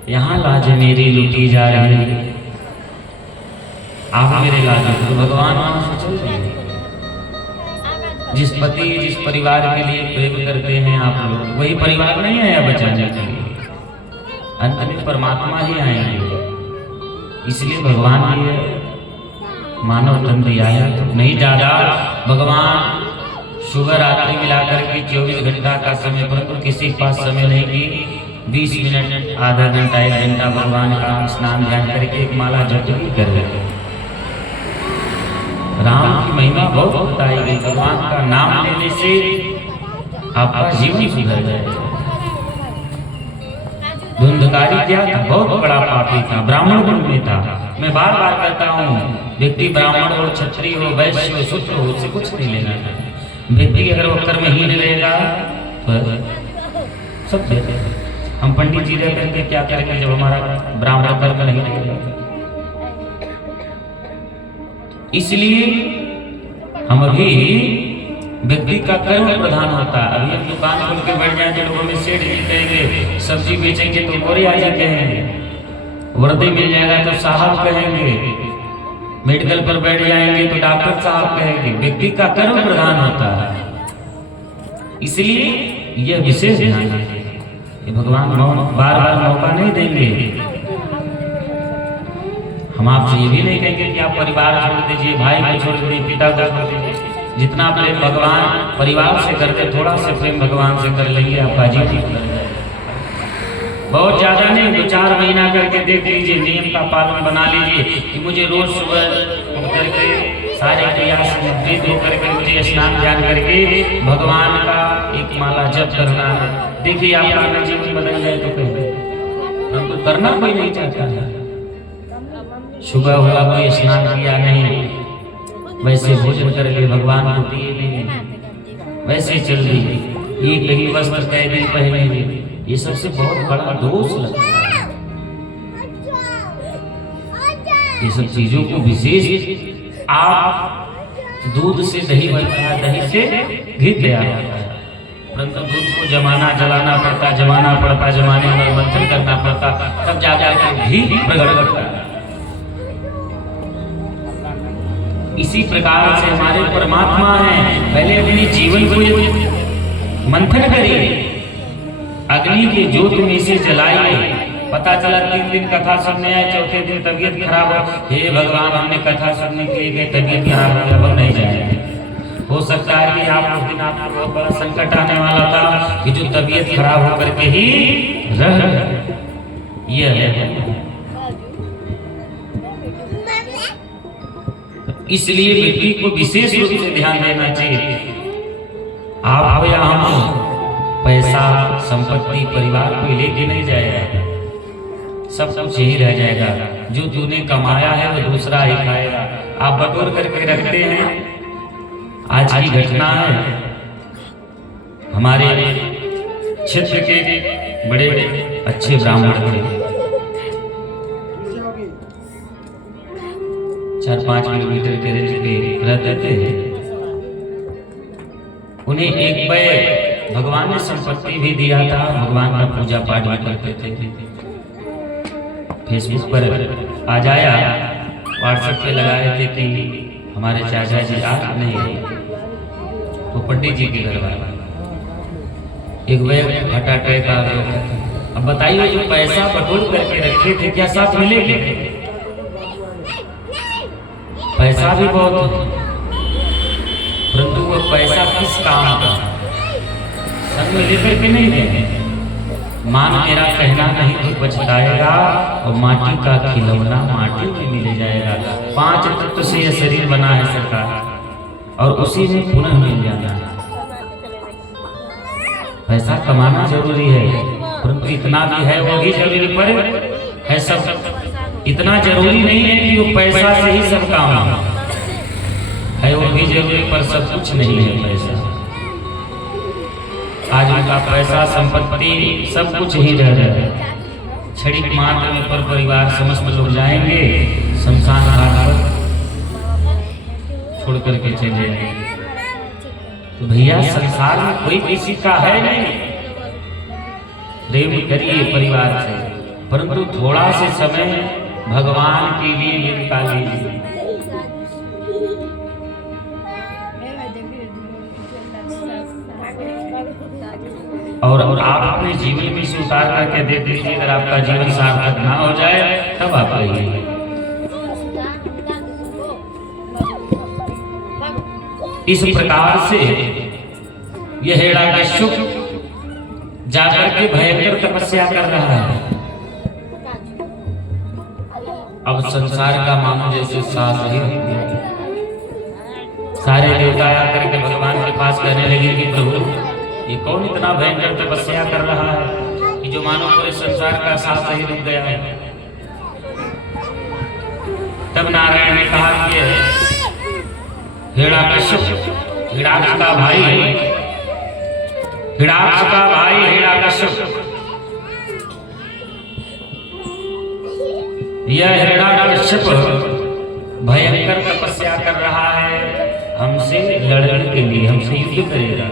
यहाँ लाज मेरी लुटी जा रही है, आप मेरे लाज। तो भगवान वहां से चल रहे हैं। जिस पति जिस परिवार के लिए प्रेम करते हैं आप लोग, वही परिवार नहीं आया बचाने के लिए, अंत में परमात्मा ही आएंगे। इसलिए भगवान ने मानव तन दिया है, तो नहीं ज्यादा। भगवान सुबह रात्रि मिलाकर के 24 घंटा का समय, परंतु किसी के पास समय नहीं कि 20 मिनट, आधा घंटा, 1 घंटा भगवान का स्नान ध्यान करके एक माला जप भी कर रहे। राम की महिमा बहुत बताई गई। भगवान का नाम लेने से आपका जीवन सुधर जाएगा। धुंधकारी क्या था? बहुत बड़ा पापी था, ब्राह्मण कुल में था। मैं बार बार कहता हूँ, व्यक्ति ब्राह्मण हो, क्षत्रिय हो, वैश्य हो, शूद्र हो, उससे कुछ नहीं लेना है। व्यक्ति अगर वो कर्महीन रहेगा तो सब देते। हम पंडित जी रह करके क्या करेंगे जब हमारा ब्राह्मण कर्म नहीं रहेगा? इसलिए हम अभी व्यक्ति का कर्म प्रधान होता है। अभी हम दुकान खोल के बैठ जाएंगे, लोगों में सेठ जी कहेंगे, सब्जी बेचेंगे तो मोरिया जी कहेंगे, वर्दी मिल जाएगा तो साहब कहेंगे, मेडिकल पर बैठ जाएंगे तो डॉक्टर साहब कहेंगे। व्यक्ति का कर्म प्रधान होता है, इसलिए यह विशेष ध्यान है। भगवान बार बार मौका नहीं देंगे। हम आपसे ये भी नहीं कहेंगे कि आप परिवार छोड़ दीजिए, भाई को छोड़ दीजिए, पिता को छोड़ दीजिए। जितना प्रेम भगवान परिवार से करते, थोड़ा से प्रेम भगवान से कर लेंगे, आपका जीवन बहुत ज्यादा नहीं, 2-4 महीना करके देख लीजिए। नियम का पालन बना लीजिए कि मुझे रोज सुबह उठ करके सारे क्रिया से धो करके मुझे स्नान ध्यान करके भगवान का एक माला जप करना है। देखिए आपका जीवन बदल जाए। तो करना कोई नहीं चाहता है। सुबह हुआ कोई स्नान किया नहीं, वैसे भोजन कर लिए, भगवान को दिए नहीं, वैसे चल रही, एक ही वस्त्र कई दिन पहने हुए, ये सबसे बहुत बड़ा दोष लगता है। ये सब चीजों को विशेष, आप दूध से दही बनता है, दही से घी तैयार होता है, परंतु दूध को जमाना जलाना पड़ता, जमाना पड़ता, जमाने में मंथन करना पड़ता, तब जाकर घी प्रकट करता है। इसी प्रकार से हमारे परमात्मा हैं। पहले अपने जीवन को मंथन करिए, अग्नि की ज्योत में से जलाइए। पता चला 3 दिन कथा सुनने आए, चौथे दिन तबीयत खराब हो, हे भगवान हमने कथा सुनने के लिए गए, तबीयत खराब हो गया, अब नहीं जाएंगे। हो सकता है कि आप उस दिन आपको बहुत बड़ा संकट आने वाला था कि जो तबीयत खराब होकर के ही रह यह है। इसलिए व्यक्ति को विशेष रूप से ध्यान देना चाहिए। आप या हम पैसा, संपत्ति, परिवार को लेके नहीं जाएगा, सब कुछ यही रह जाएगा। जो तूने कमाया है वो दूसरा ही खाएगा। आप बटोर करके रखते हैं। आज की घटना है, हमारे क्षेत्र के बड़े अच्छे ब्राह्मण थे, 4-5 किलोमीटर के रेंज पे रहते थे। उन्हें एक पे भगवान ने संपत्ति भी दिया था, भगवान का पूजा पाठ भी करते थे। फेसबुक पर आ जाया, व्हाट्सएप पे लगा रहे थे कि हमारे चाचा जी आज नहीं, तो पंडित जी के घर वाला एक बैग हटा अटैक आ गया। अब बताइए, जो पैसा बटोर करके रखे थे क्या साथ मिलेंगे? पैसा भी बहुत है, परंतु वो पैसा में लेकर के नहीं देंगे। मान मेरा कहना नहीं तो पछताएगा, और माटी का खिलौना माटी में मिल जाएगा। 5 तत्व से यह शरीर बना है सरकार, और उसी में पुनः मिल जाना है। पैसा कमाना जरूरी है, परंतु इतना भी है वो भी जरूरी पर है सब। इतना जरूरी नहीं है कि वो पैसा से ही सब काम है, वो भी जरूरी पर सब कुछ नहीं है पैसा। आज उनका पैसा संपत्ति सब कुछ ही रह रहा है। क्षणिक मात्र में पर परिवार समस्त लोग जाएंगे, शमशान घाट पर छोड़ करके चले जाएंगे। तो भैया संसार में कोई किसी का है नहीं। प्रेम करिए परिवार से, परंतु थोड़ा से समय भगवान के लिए निकालिए। और आप अपने जीवन में से उतार करके देख लीजिए। अगर आपका जीवन सार्थक ना हो जाए तब आप आइए। इस प्रकार से यह हिरण्यकश्यप जाकर के भयंकर तपस्या कर रहा है। अब संसार का मानो जैसे सास ही सारे देवता आकर के भगवान के पास कहने लगे कि प्रभु ये कौन इतना भयंकर तपस्या कर रहा है कि जो मानो पूरे संसार का साथ ही रुक गया है। तब नारायण ने कहा कि हिरण्यकश्यप, हिरण्याक्ष का भाई, हिरण्याक्ष का भाई हिरण्यकश्यप, यह हिरण्यकश्यप भयंकर तपस्या कर रहा है हमसे लड़ने के लिए, हमसे युद्ध करेगा।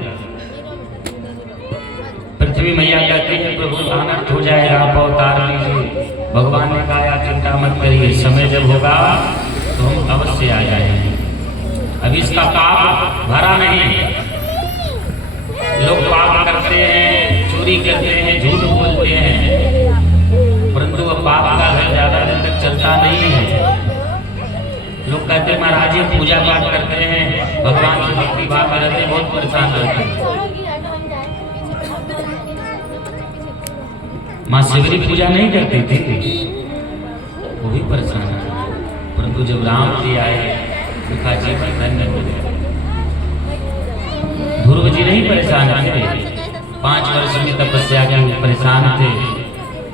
पृथ्वी मैया कहती है प्रभु अनर्थ हो जाएगा, आप अवतार लीजिए। भगवान ने कहा चिंता मत करिए, समय जब होगा तो हम अवश्य आ जाएंगे। अभी इसका पाप भरा नहीं। लोग पाप करते हैं, चोरी करते हैं, झूठ बोलते हैं, परंतु वह पाप का घर ज्यादा दिन तक चलता नहीं है। लोग कहते हैं महाराज जी पूजा पाठ करते हैं, भगवान की भक्ति भाव में रहते, बहुत परेशान रहते हैं। माँ शिवरी पूजा नहीं करती थी, वो भी परेशान है, परंतु जब राम जी आए उनका जीवन धन्य हो गया। ध्रुव जी नहीं परेशान थे, 5 वर्ष में तपस्या के परेशान थे।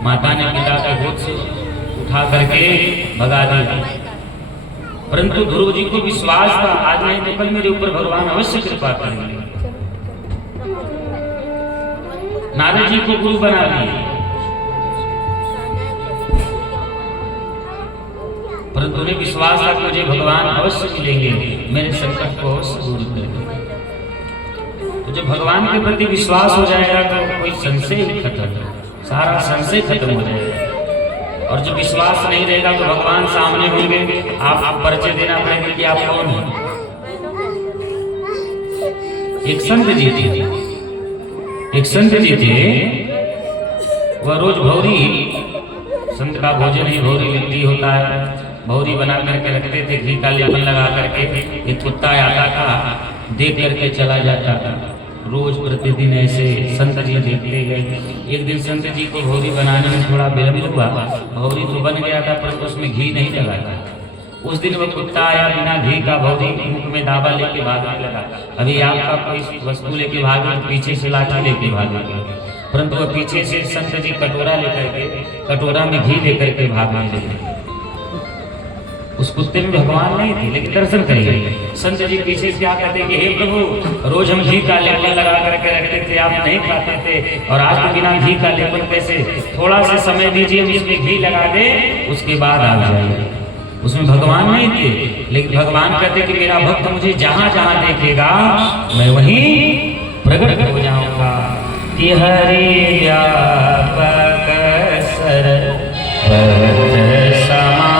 माता ने पिता का गोद से उठा करके भगा दिया, परंतु ध्रुव जी को विश्वास था आज नहीं तो कल मेरे ऊपर भगवान अवश्य कृपा करेंगे। नारद जी को गुरु बना दिए, परंतु उन्हें विश्वास था कि मुझे भगवान अवश्य मिलेंगे, मेरे संकट को अवश्य दूर करेंगे। तो जब भगवान के प्रति विश्वास हो जाएगा तो कोई संशय ही खत्म, सारा संशय खत्म हो जाएगा। और जब विश्वास नहीं रहेगा तो भगवान सामने होंगे, आप परिचय देना पड़ेगा कि आप कौन हैं। एक संत जी थे, वह रोज भौरी, संत का भोजन ही भौरी लिट्टी होता है, भौरी बना करके रखते थे, घी का लेपन लगा करके। एक कुत्ता आता था, देख करके चला जाता था। रोज प्रतिदिन ऐसे संत जी देखते गए। एक दिन संत जी को भौरी बनाने में थोड़ा विलंब हुआ, भौरी तो बन गया था परंतु उसमें घी नहीं लगा था। उस दिन वह कुत्ता आया, बिना घी का भौरी मुख में दावा लेके भागने लगा। अभी आपका कोई वस्तु लेके भागे, पीछे से लाठी लेके भागेगा, परंतु वह पीछे से संत जी कटोरा लेकर के, कटोरा में घी लेकर के भागने लगे। उस कुत्ते में भगवान नहीं थे, लेकिन दर्शन करिए। संत जी पीछे से क्या कहते हैं कि हे प्रभु, रोज हम घी का लेपन लगा करके रखते थे, आप नहीं खाते थे, और आज तो बिना घी का लेपन कैसे? थोड़ा सा समय दीजिए, उसमें घी लगा दे, उसके बाद आ जाइए। उसमें भगवान नहीं थे, लेकिन भगवान कहते कि मेरा भक्त मुझे जहाँ जहाँ देखेगा मैं वहीं प्रकट हो जाऊंगा। कि हरि व्यापक सर्वत्र समान,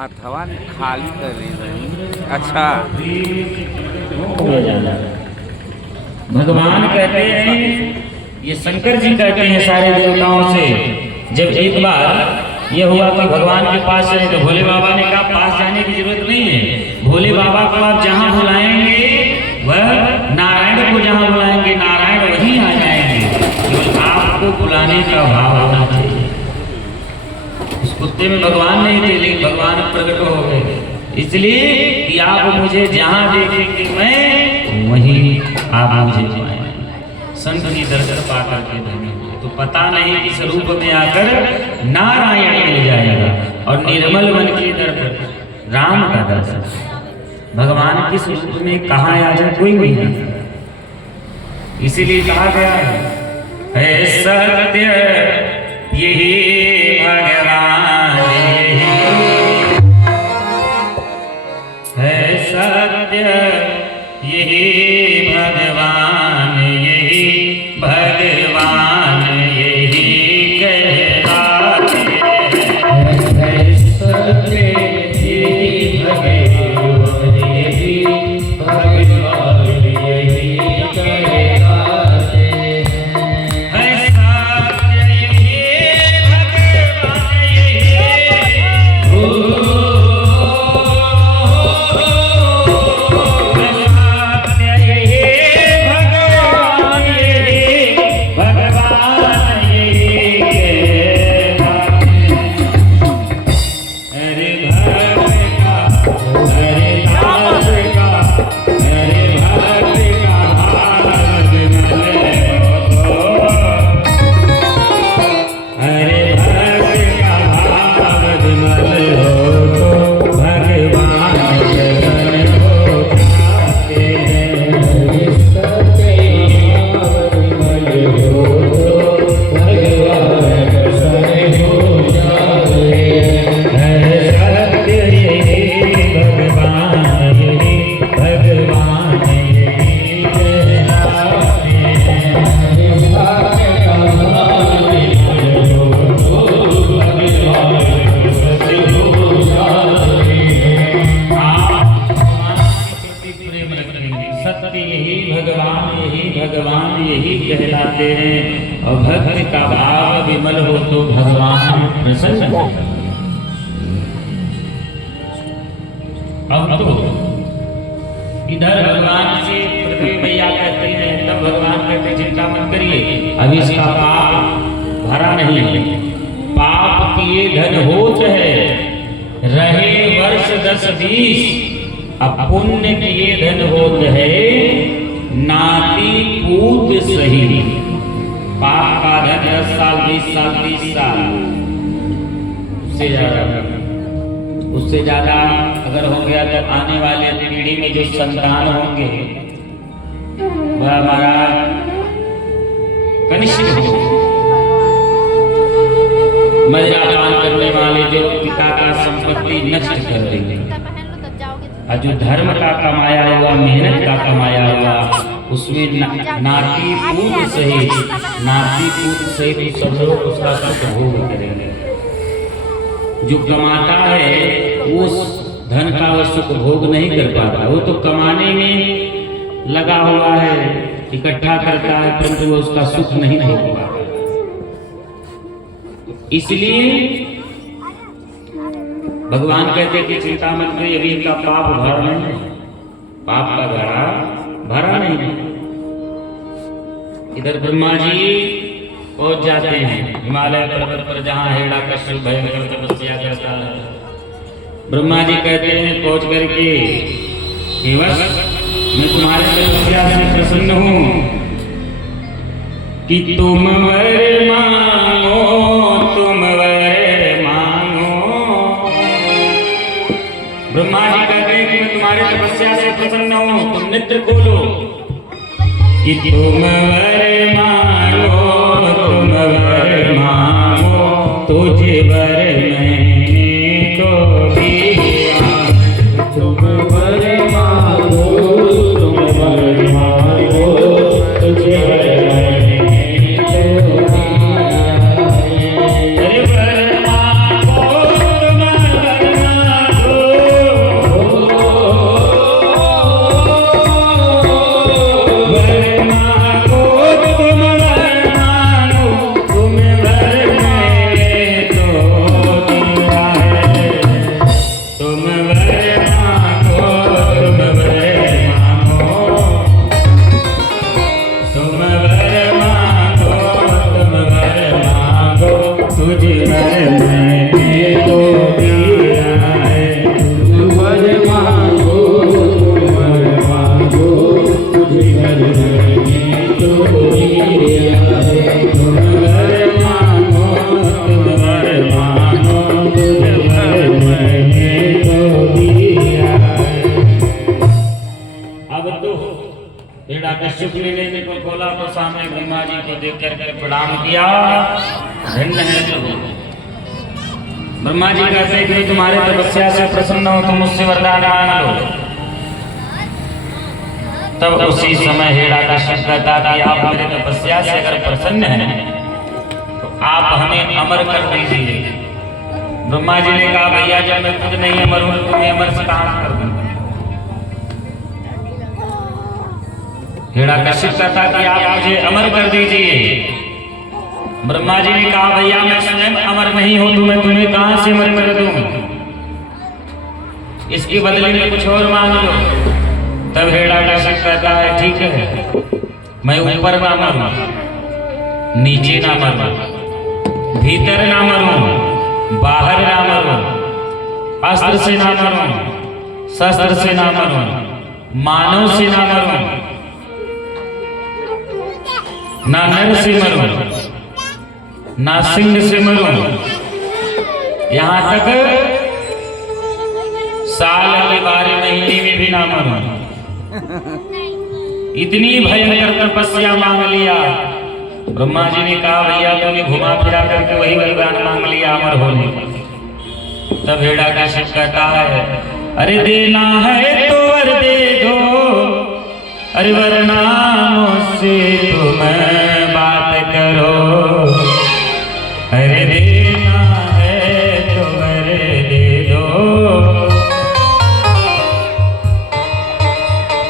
हथवा खाली कर रही। अच्छा भगवान कहते हैं, ये शंकर जी कहते हैं सारे देवताओं से, जब एक बार ये हुआ तो भगवान के पास चले तो भोले बाबा ने कहा पास जाने की जरूरत नहीं है, भोले बाबा को आप जहाँ बुलाएंगे वह नारायण को जहाँ बुलाएंगे नारायण वहीं आ जाएंगे, केवल आपको बुलाने का भाव होना चाहिए। उस कुत्ते में भगवान नहीं थे लेकिन भगवान प्रकट हो गए, इसलिए कि आप मुझे जहाँ देखेंगे मैं वहीं आप मुझे पाएंगे। संत की दर्शन पा करके धन्य हुए, तो पता नहीं कि स्वरूप में आकर नारायण मिल जाएगा और निर्मल मन के दर पर राम का दर्शन। भगवान के स्वरूप में कहाँ आ जाए कोई नहीं जानता, इसीलिए कहा गया है सत्य यही भगवान है, सत्य यही भगवान यही भगवान यही कहलाते हैं, सत्य यही भगवान यही भगवान यही कहलाते हैं, सत्य यही भगवान यही भगवान यही कहलाते हैं, और भक्ति का भाव विमल हो तो भगवान प्रसन्न हो। अब तो इधर भगवान से पृथ्वी मैया कहते हैं, तब भगवान कहते चिंता मत करिए, अभी इसका पाप भरा नहीं है, पाप किए धन होत है, रहे वर्ष 10-20, अब पुण्य किए धन होत है, नाती पूत सही। पाप का धन 10 साल 20 साल 30 साल उससे ज्यादा अगर हो गया तो आने वाले पीढ़ी में जो संतान होंगे वह हमारा कनिष्ठ हो, मदिरापान करने वाले जो पिता का संपत्ति नष्ट कर देंगे, और जो धर्म का कमाया हुआ मेहनत का कमाया हुआ उसमें नाती पूत सहित सब लोग उसका सुख भोग करेंगे। जो कमाता है वो धन का वह सुख भोग नहीं कर पाता, वो तो कमाने में लगा हुआ है, इकट्ठा करता है, परंतु वो उसका सुख नहीं भोग पाता। इसलिए भगवान कहते हैं कि चिंता मत करिए, अभी इनका पाप भरा नहीं, पाप का घड़ा भरा नहीं। इधर ब्रह्मा जी पहुंच जाते हैं हिमालय पर्वत पर, जहाँ हिरण्यकश्यप भयंकर तपस्या करता है। ब्रह्मा जी कहते हैं पहुंच करके कि बस मैं तुम्हारे तपस्या से प्रसन्न हूँ कि तुम वर मांगो, तुम वर मांगो। ब्रह्मा जी कहते हैं कि मैं तुम्हारी तपस्या से प्रसन्न हूँ, तुम नेत्र खोलो कि तुम वर मांगो, तुम वर मांगो, तुझे वर मैंने तो दिया। तुम वर मांगो, तुम वर मांगो, तुझे वर मैंने तो दिया। अरे वर मांगो, तुम वर मांगो, तुझ घर मैंने तो दिया है, तुम वर मांगो तुम वर मांगो, तुझ घर मैंने तो दिया है, तुम वर मांगो तुम वर मांगो, तुझ घर मैंने तो दिया है। अब तो हिरण्यकश्यप ने लेने को बोला तो सामने ब्रह्मा जी को देख करके प्रणाम किया। धन्य है तो ब्रह्मा जी कहते हैं कि तुम्हारे तपस्या से प्रसन्न हो तो मुझसे वरदान मांग लो। तब उसी समय हिरण्यकश्यप कहता कि आप मेरे तपस्या से अगर प्रसन्न हैं तो आप हमें अमर कर दीजिए। ब्रह्मा जी ने कहा भैया जब मैं खुद नहीं अमर हूं तो मैं अमर से कहां कर दूंगा। हिरण्यकश्यप कहता कि आप मुझे अमर कर दीजिए। ब्रह्मा जी ने कहा भैया मैं स्वयं अमर नहीं हूं तो मैं तुम्हें कहां से अमर कर दूं, इसके बदले में कुछ और मांग लो। तब हिरण्यकश्यप कहता है ठीक है, मैं ऊपर ना मरूं, नीचे ना मरूं, भीतर ना मरूं, बाहर ना मरूं, अस्त्र से ना मरूं, शस्त्र से ना मरूं, मानव से ना मरूं, ना नर से मरूं, ना सिंह से मरूं, यहां तक साल के 12 महीने में भी ना मरूं। इतनी भयंकर तपस्या मांग लिया। ब्रह्मा जी ने कहा भैया तूने घुमा फिरा करके वही वरदान मांग लिया अमर होने। तब हिरण्यकश्यप कहता है अरे देना है तो वर दे दो, अरे वरना मुझसे तुम बात करो, अरे देना है तो वर दे दो,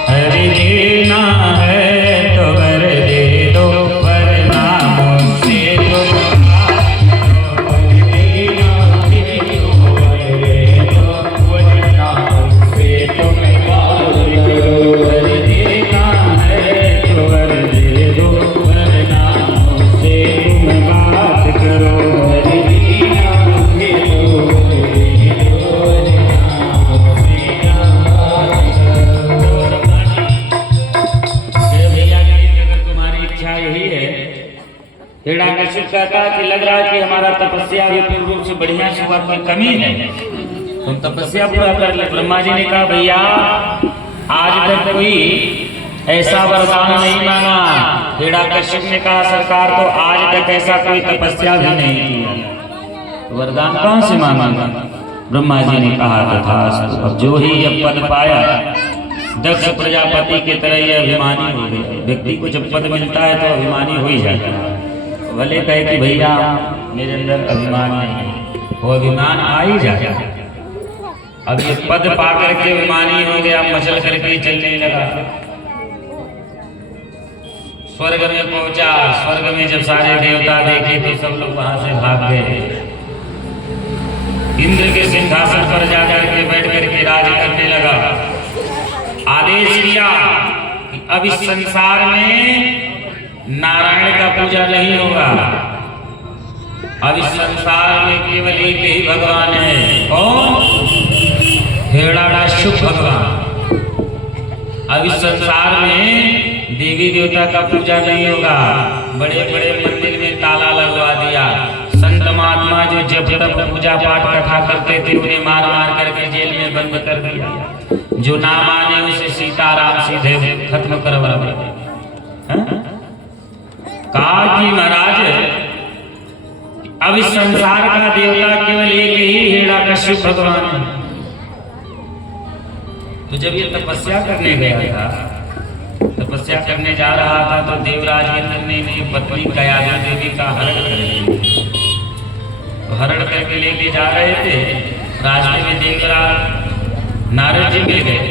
अरे देना है तो वर दे दो, वरना मुझसे तुम बात करो, देना है तो वर दे दो, वरना मुझसे तुम बात करो, अरे देना है तो वर दे दो, वरना मुझसे तुम बात करो, अरे देना है तो वर दे दो, वरना मुझसे अगर तुम्हारी इच्छा यही है। हिरण्यकश्यप कहता कि लग रहा है कि हमारा तपस्या भी पूर्ण रूप से बढ़िया से हुआ, कोई कमी है, तुम तपस्या पूरा कर ले। ब्रह्मा जी ने कहा भैया आज तक कोई ऐसा वरदान नहीं मांगा। हिरण्यकश्यप ने कहा सरकार तो आज तक ऐसा कोई तपस्या भी नहीं किया, वरदान कहां से मांगा। ब्रह्मा जी ने कहा तथास्तु। अब जो ही यह पद पाया दक्ष प्रजापति की तरह यह अभिमानी हो गया। व्यक्ति को जब पद मिलता है तो अभिमानी हो ही जाता है। भले कहे कि भैया मेरे अंदर अभिमान नहीं है, वो अभिमान आ ही जाता है। अब ये पद पा करके अभिमानी हो गया, मचल करके चलने लगा। स्वर्ग में पहुंचा। स्वर्ग में जब सारे देवता देखे तो सब लोग वहां से भाग गए। इंद्र के सिंहासन पर जाकर के बैठ करके राज करने लगा। आदेश दिया कि अब इस संसार में नारायण का पूजा नहीं होगा। अब इस संसार में केवल एक ही भगवान है। कौन? हिरण्यकश्यप भगवान। अब इस संसार में देवी देवता का पूजा नहीं होगा। बड़े बड़े मंदिर में ताला लगवा दिया। संत महात्मा जो जब तब पूजा पाठ कथा करते थे उन्हें मार मार करके जेल में बंद कर दिया। जो ना माने उसे सीताराम सीधे खत्म करवा दिया। कहा कि महाराज अब इस संसार का देवता केवल एक ही हिरण्यकश्यप भगवान है। तो जब ये तपस्या करने गया था, तपस्या करने जा रहा था तो देवराज इंद्र ने अपनी पत्नी कयाधु देवी का हरण कर लिया। तो हरण करके लेके जा रहे थे। रास्ते में देवराज नारद जी मिल गए।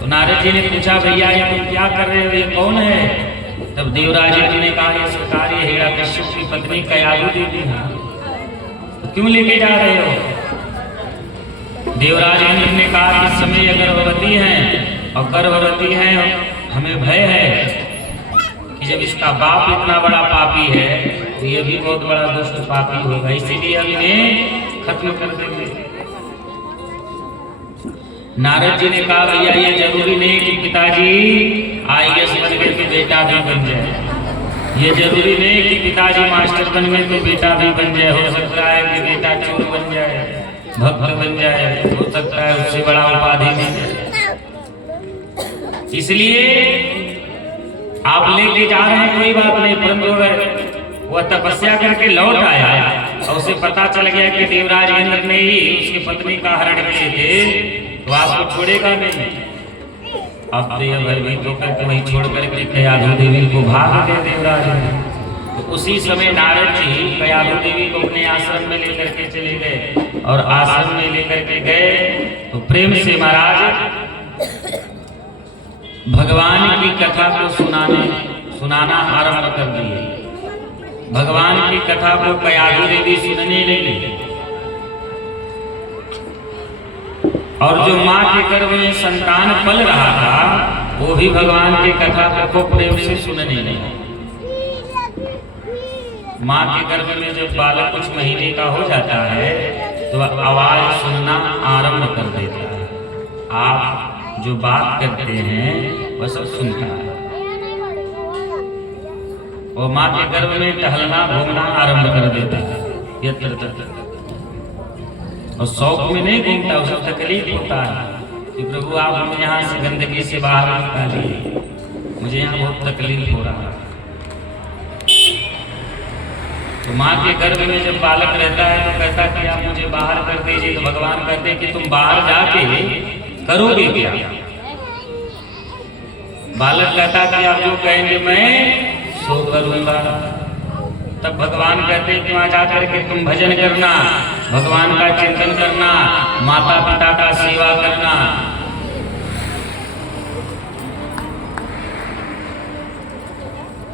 तो नारद जी ने पूछा भैया ये तुम क्या कर रहे हो, ये कौन है? तब देवराज इंद्र ने कहा ये सरकार ये हिरण्यकश्यप की पत्नी कयाधु देवी है। तो क्यों लेके जा रहे हो? देवराज इंद्र ने कहा कि इस समय अगर गर्भवती हैं और गर्भवती हैं, हमें भय है कि जब इसका बाप इतना बड़ा पापी है तो ये भी बहुत बड़ा दुष्ट पापी होगा, इसीलिए हम इन्हें खत्म कर देंगे। नारद जी ने कहा भैया ये जरूरी नहीं कि पिताजी IAS बन गए तो बेटा भी बन जाए, ये जरूरी नहीं कि पिताजी मास्टर बन गए तो बेटा भी बन जाए। हो सकता है कि बेटा चोर बन जाए, भक्त बन जाए, हो सकता है उससे बड़ा उपाधि मिल जाए। इसलिए आप लेके जा रहे हैं कोई बात नहीं, परंतु अगर वह तपस्या करके लौट आया और उसे पता चल गया कि देवराज इंद्र ने ही उसकी पत्नी का हरण किए थे तो आपको छोड़ेगा नहीं। अब तो यह भयभीत होकर के वहीं छोड़ करके कयाधु देवी को भाग गए देवराज। तो उसी समय नारद जी कयाधु देवी को अपने आश्रम में लेकर के चले गए और आश्रम में लेकर के गए तो प्रेम से महाराज भगवान की कथा को सुनाना आरंभ कर दिए। भगवान की कथा को कयाधु देवी सुनने लगी और जो माँ के गर्भ में संतान पल रहा था वो भी भगवान की कथा को प्रेम से सुनने लगी। माँ के गर्भ में जब बालक कुछ महीने का हो जाता है तो आवाज सुनना आरंभ कर देता है। आप जो बात करते हैं वह सब सुनता है और माँ के गर्भ में टहलना घूमना आरंभ कर देता है। और शौक में नहीं घूमता, उसे तकलीफ होता है कि प्रभु आप हमें यहाँ से गंदगी से बाहर निकालिए, मुझे यहाँ बहुत तकलीफ हो रहा है। तो माँ के गर्भ में जब बालक रहता है तो कहता है कि आप मुझे बाहर कर दीजिए। तो भगवान कहते हैं कि तुम बाहर जाके करोगे क्या? बालक कहता कि आप जो कहेंगे मैं सो करूंगा। तब भगवान कहते हैं कि वहां जाकर के तुम भजन करना, भगवान का चिंतन करना, माता पिता का सेवा करना।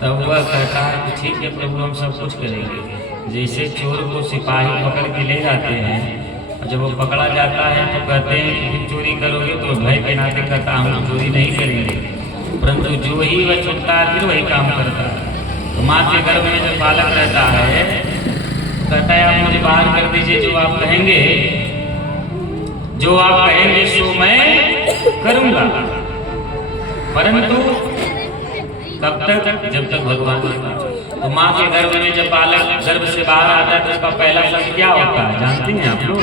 तब वह कहता है कि ठीक है प्रभु हम सब कुछ करेंगे। जैसे चोर को सिपाही पकड़ के ले जाते हैं और जब वो पकड़ा जाता है तो कहते हैं कि चोरी करोगे तो भय के नाते कहता हम चोरी नहीं करेंगे, परंतु जो ही वह छुटता है फिर वही काम करता है। तो माँ के गर्भ में जब बालक रहता है कहता है आप मुझे बाहर कर दीजिए, जो आप कहेंगे सो मैं करूंगा, परंतु कब तक? जब तक भगवान। तो माँ के गर्भ में जब बालक गर्भ से बाहर आता है तो उसका पहला शब्द क्या होता है जानते हैं आप लोग?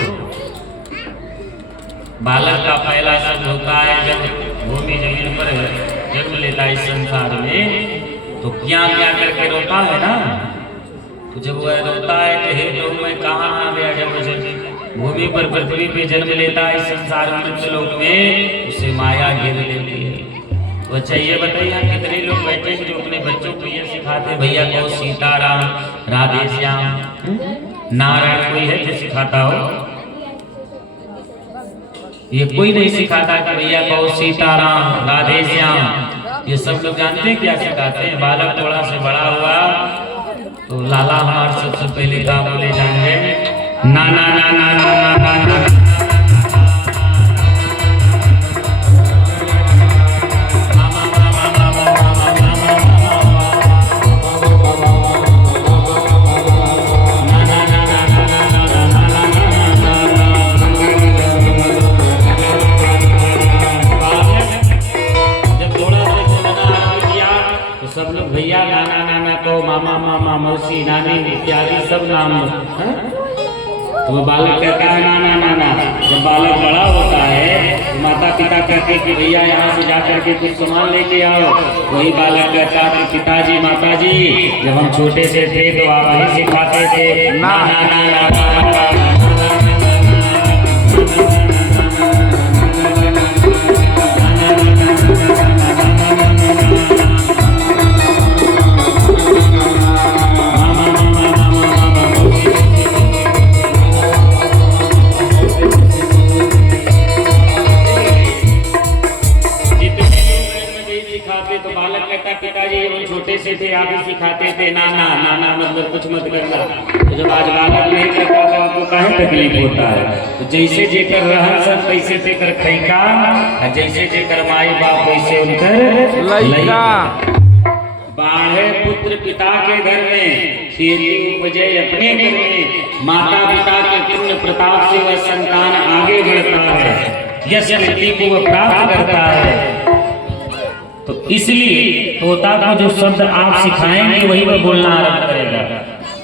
बालक का पहला शब्द होता है जब भूमि जमीन पर जन्म लेता है इस संसार में तो क्या क्या करके रोता है ना। तो जब वह रोता है कि हे प्रभु मैं कहाँ आ गया, जब भूमि पर पृथ्वी पे जन्म लेता है इस संसार मृत्युलोक में उसे माया घेर लेती है। तो अच्छा ये बताइए कितने लोग बैठे हैं जो अपने बच्चों को ये सिखाते भैया को सीताराम राधे श्याम नारायण, कोई है जो सिखाता हो? ये कोई नहीं सिखाता कि भैया को सीताराम राधे श्याम। ये सब लोग जानते हैं क्या सिखाते हैं? बालक थोड़ा से बड़ा हुआ तो लाला हमारे सबसे पहले का बोले जाएंगे ना ना ना ना ना ना ना ना। सब लोग भैया नाना नाना को मामा मामा मौसी नानी इत्यादि सब नाम है? तो बालक कहता है नाना नाना। जब बालक बड़ा होता है तो माता पिता कहते हैं कि भैया यहाँ से जाकर के कुछ सामान लेके आओ। वही बालक कहता है कि पिताजी माताजी जब हम छोटे से थे तो आप ही सिखाते थे नाना नाना नाना। छोटे से थे आप ही सिखाते थे नाना नाना मतलब कुछ मत करना। तो जब आज बालक नहीं करता तो आपको काहे तकलीफ होता है? तो जैसे जेकर रहन सब तैसे जेकर खैका, जैसे जेकर माई बाप वैसे उनकर लइका। बाढ़े पुत्र पुत्र पिता के घर में, खेती उपजे अपने घर में, माता पिता के पुण्य प्रताप से वह संतान आगे बढ़ता है, यश कीर्ति को वह प्राप्त करता है। तो इसलिए तोता को जो शब्द आप सिखाएंगे वही वह बोलना आरंभ करेगा।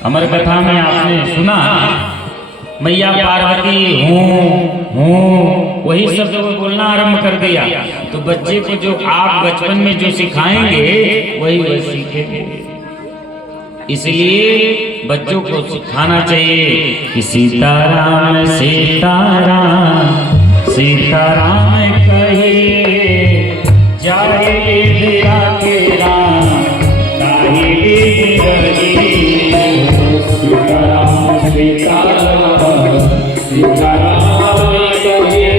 अमर कथा में आपने सुना मैया पार्वती हूँ वही शब्द वो बोलना आरंभ कर दिया। तो बच्चे को जो आप बचपन में जो सिखाएंगे वही वह सीखेंगे। इसलिए बच्चों को सिखाना चाहिए कि सीताराम सीताराम सीताराम कहिए, जाए तेरा तेरा ताही सीताराम सीताराम सीताराम कहिए,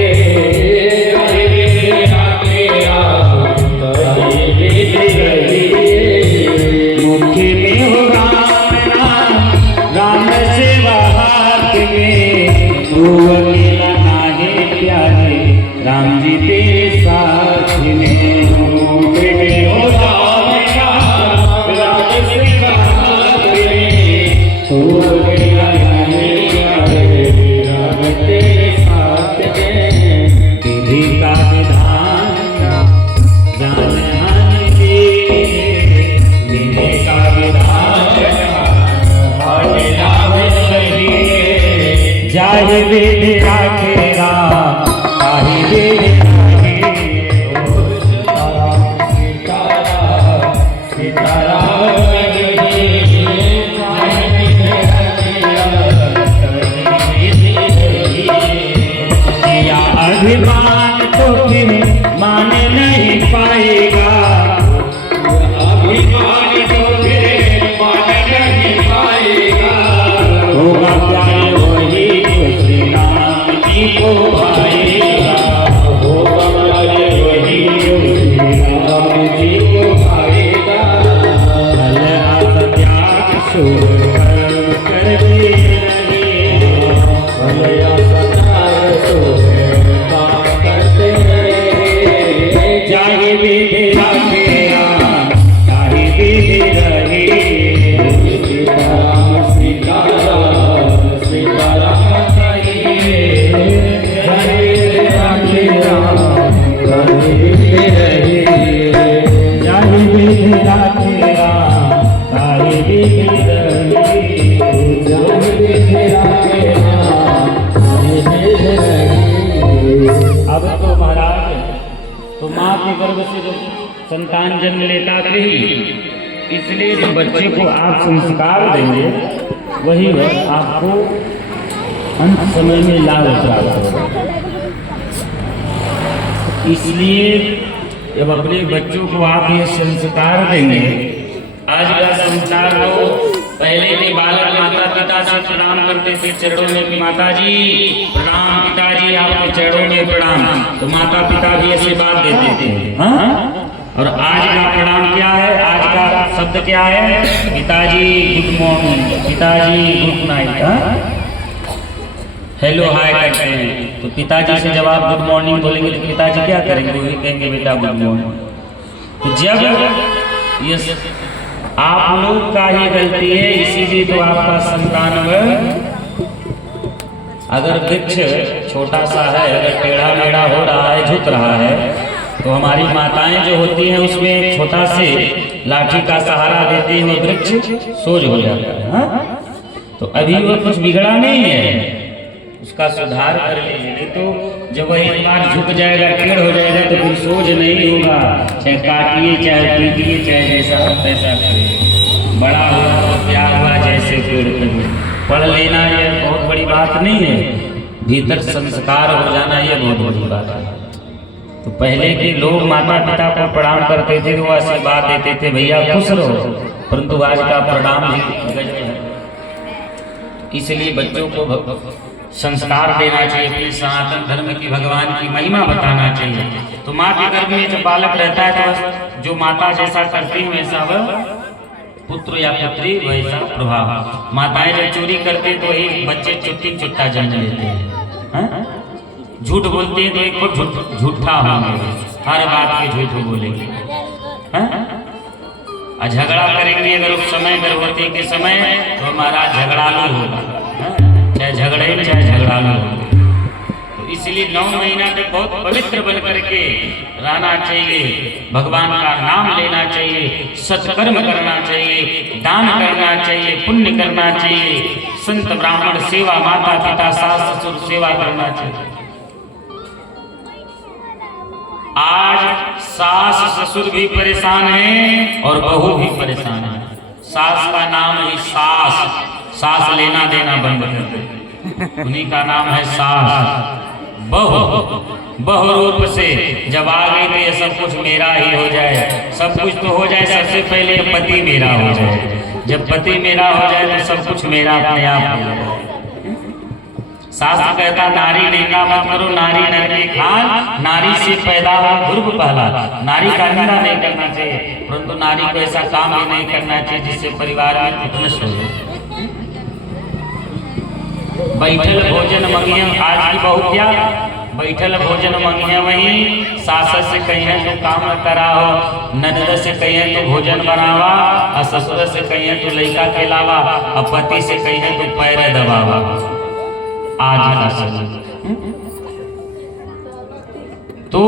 मुखी में हो राम राम राम से हाथ में, तू अकेला नाहे प्यारे राम जी तेरे साथ में, मुखी में हो राम राम राम से हाथ में, तू अकेला नाहे प्यारे राम तेरे साथ में, विधि का विधान जान जाहि वेद राखे राम ताहि वेद राखे, सीताराम सीताराम किया अभिमान तो फिर मान नहीं पाएगा, अभिमान तो फिर मान नहीं पाएगा, होगा प्यारे वही श्री राम जी को भाएगा, होगा प्यारे वही श्री राम जी को भाएगा, फल आस त्याग शुभ कर्म करते रहे, फल आस त्याग शुभ काम करते रहे, जाहि विधि राखे राम ताहि विधि रहे, सीताराम सीताराम सीताराम कहिए, जाहि विधि राखे राम ताहि विधि रहे, जाहि विधि राखे राम ताहि विधि रहे, जाहि विधि राखे राम ताहि विधि रहे। अब तो महाराज तो माँ के गर्भ से जो संतान जन्म लेता थी, इसलिए जो बच्चे को आप संस्कार देंगे वही आपको अंत समय में लाभ प्राप्त होगा। इसलिए जब अपने बच्चों को आप ये संस्कार देंगे, आज का संस्कार तो पहले के बालक माता पिता से प्रणाम करते थे चरणों में, माता जी प्रणाम, पिताजी आपके चरणों में प्रणाम, तो माता पिता भी आशीर्वाद देते थे। हाँ? और आज का प्रणाम क्या है, आज का शब्द क्या है, पिताजी गुड मॉर्निंग, पिताजी गुड नाइट, हेलो हाय करते हैं। तो पिताजी से जब आप गुड मॉर्निंग बोलेंगे तो पिताजी क्या करेंगे, वो भी कहेंगे बेटा गुड मॉर्निंग। तो जब ये आप लोग का ही गलती है, इसीलिए तो आपका संतान अगर वृक्ष छोटा सा है, अगर टेढ़ा मेढ़ा हो रहा है, झुक रहा है, तो हमारी माताएं जो होती हैं उसमें छोटा से लाठी का सहारा देते हैं, वृक्ष सोज हो जाता है। हाँ? तो अभी वो कुछ बिगड़ा नहीं है, उसका सुधार कर लीजिए, नहीं तो जब वह एक बार झुक जाएगा, टेढ़ हो जाएगा, तो फिर सोज नहीं होगा, चाहे काटिए चाहे पीटिए चाहे जैसा तैसा करिए। बड़ा हुआ तो प्यार हुआ जैसे पेड़ करिए। पढ़ लेना यह बहुत बड़ी बात नहीं है, भीतर संस्कार हो जाना यह बहुत बड़ी बात है। तो पहले के लोग माता पिता को प्रणाम करते थे, वो आशीर्वाद देते थे भैया खुश रहो, परंतु आज का प्रणाम भी गजब है। इसलिए बच्चों को संस्कार देना चाहिए, अपने सनातन धर्म की भगवान की महिमा बताना चाहिए। तो माँ के गर्भ में जब बालक रहता है तो जो माता जैसा करती है वैसा वह पुत्र या पुत्री वैसा प्रभाव। माताएं जब चोरी करते तो वही बच्चे चुट्टी चुट्टा जन्म लेते हैं, झूठ बोलते हैं तो एक खुद झूठा होंगे, हर बात के झूठ बोलेंगे। और झगड़ा करेंगे अगर उस समय गर्भवती के समय तो हमारा झगड़ालू होगा, चाहे झगड़े चाहे झगड़ालू हो। तो इसलिए 9 महीना तक बहुत पवित्र बन करके रहना चाहिए, भगवान का नाम लेना चाहिए, सत्कर्म करना चाहिए, दान करना चाहिए, पुण्य करना चाहिए, संत ब्राह्मण सेवा, माता पिता सास ससुर सेवा करना चाहिए। आज सास ससुर भी परेशान हैं और बहू भी परेशान है। सास का नाम ही सास लेना देना बंद कर दे, उन्हीं का नाम है सास। बहु रूप से जब आ गई तो ये सब कुछ मेरा ही हो जाए, सब कुछ तो हो जाए, सबसे पहले पति मेरा हो जाए। जब पति मेरा हो जाए तो सब कुछ मेरा अपने आप हो जाए। शास्त्र कहता नारी निंदा मत करो, नारी नर के खान, नारी से पैदा हुआ ध्रुव पहला। नारी का निंदा नहीं करना चाहिए, परंतु नारी को ऐसा काम भी नहीं करना चाहिए जिससे परिवार में कुटनस हो जाए। बैठल भोजन मंगिया, आज की बहू क्या बैठल भोजन मंगिया, वही सास से कहिए तो काम न कराओ, ननद से कहिए तो भोजन बनावा, और ससुर से कहिए तो लड़का खिलावा, और पति से कहिए तो पैर दबावा। आज का समय तो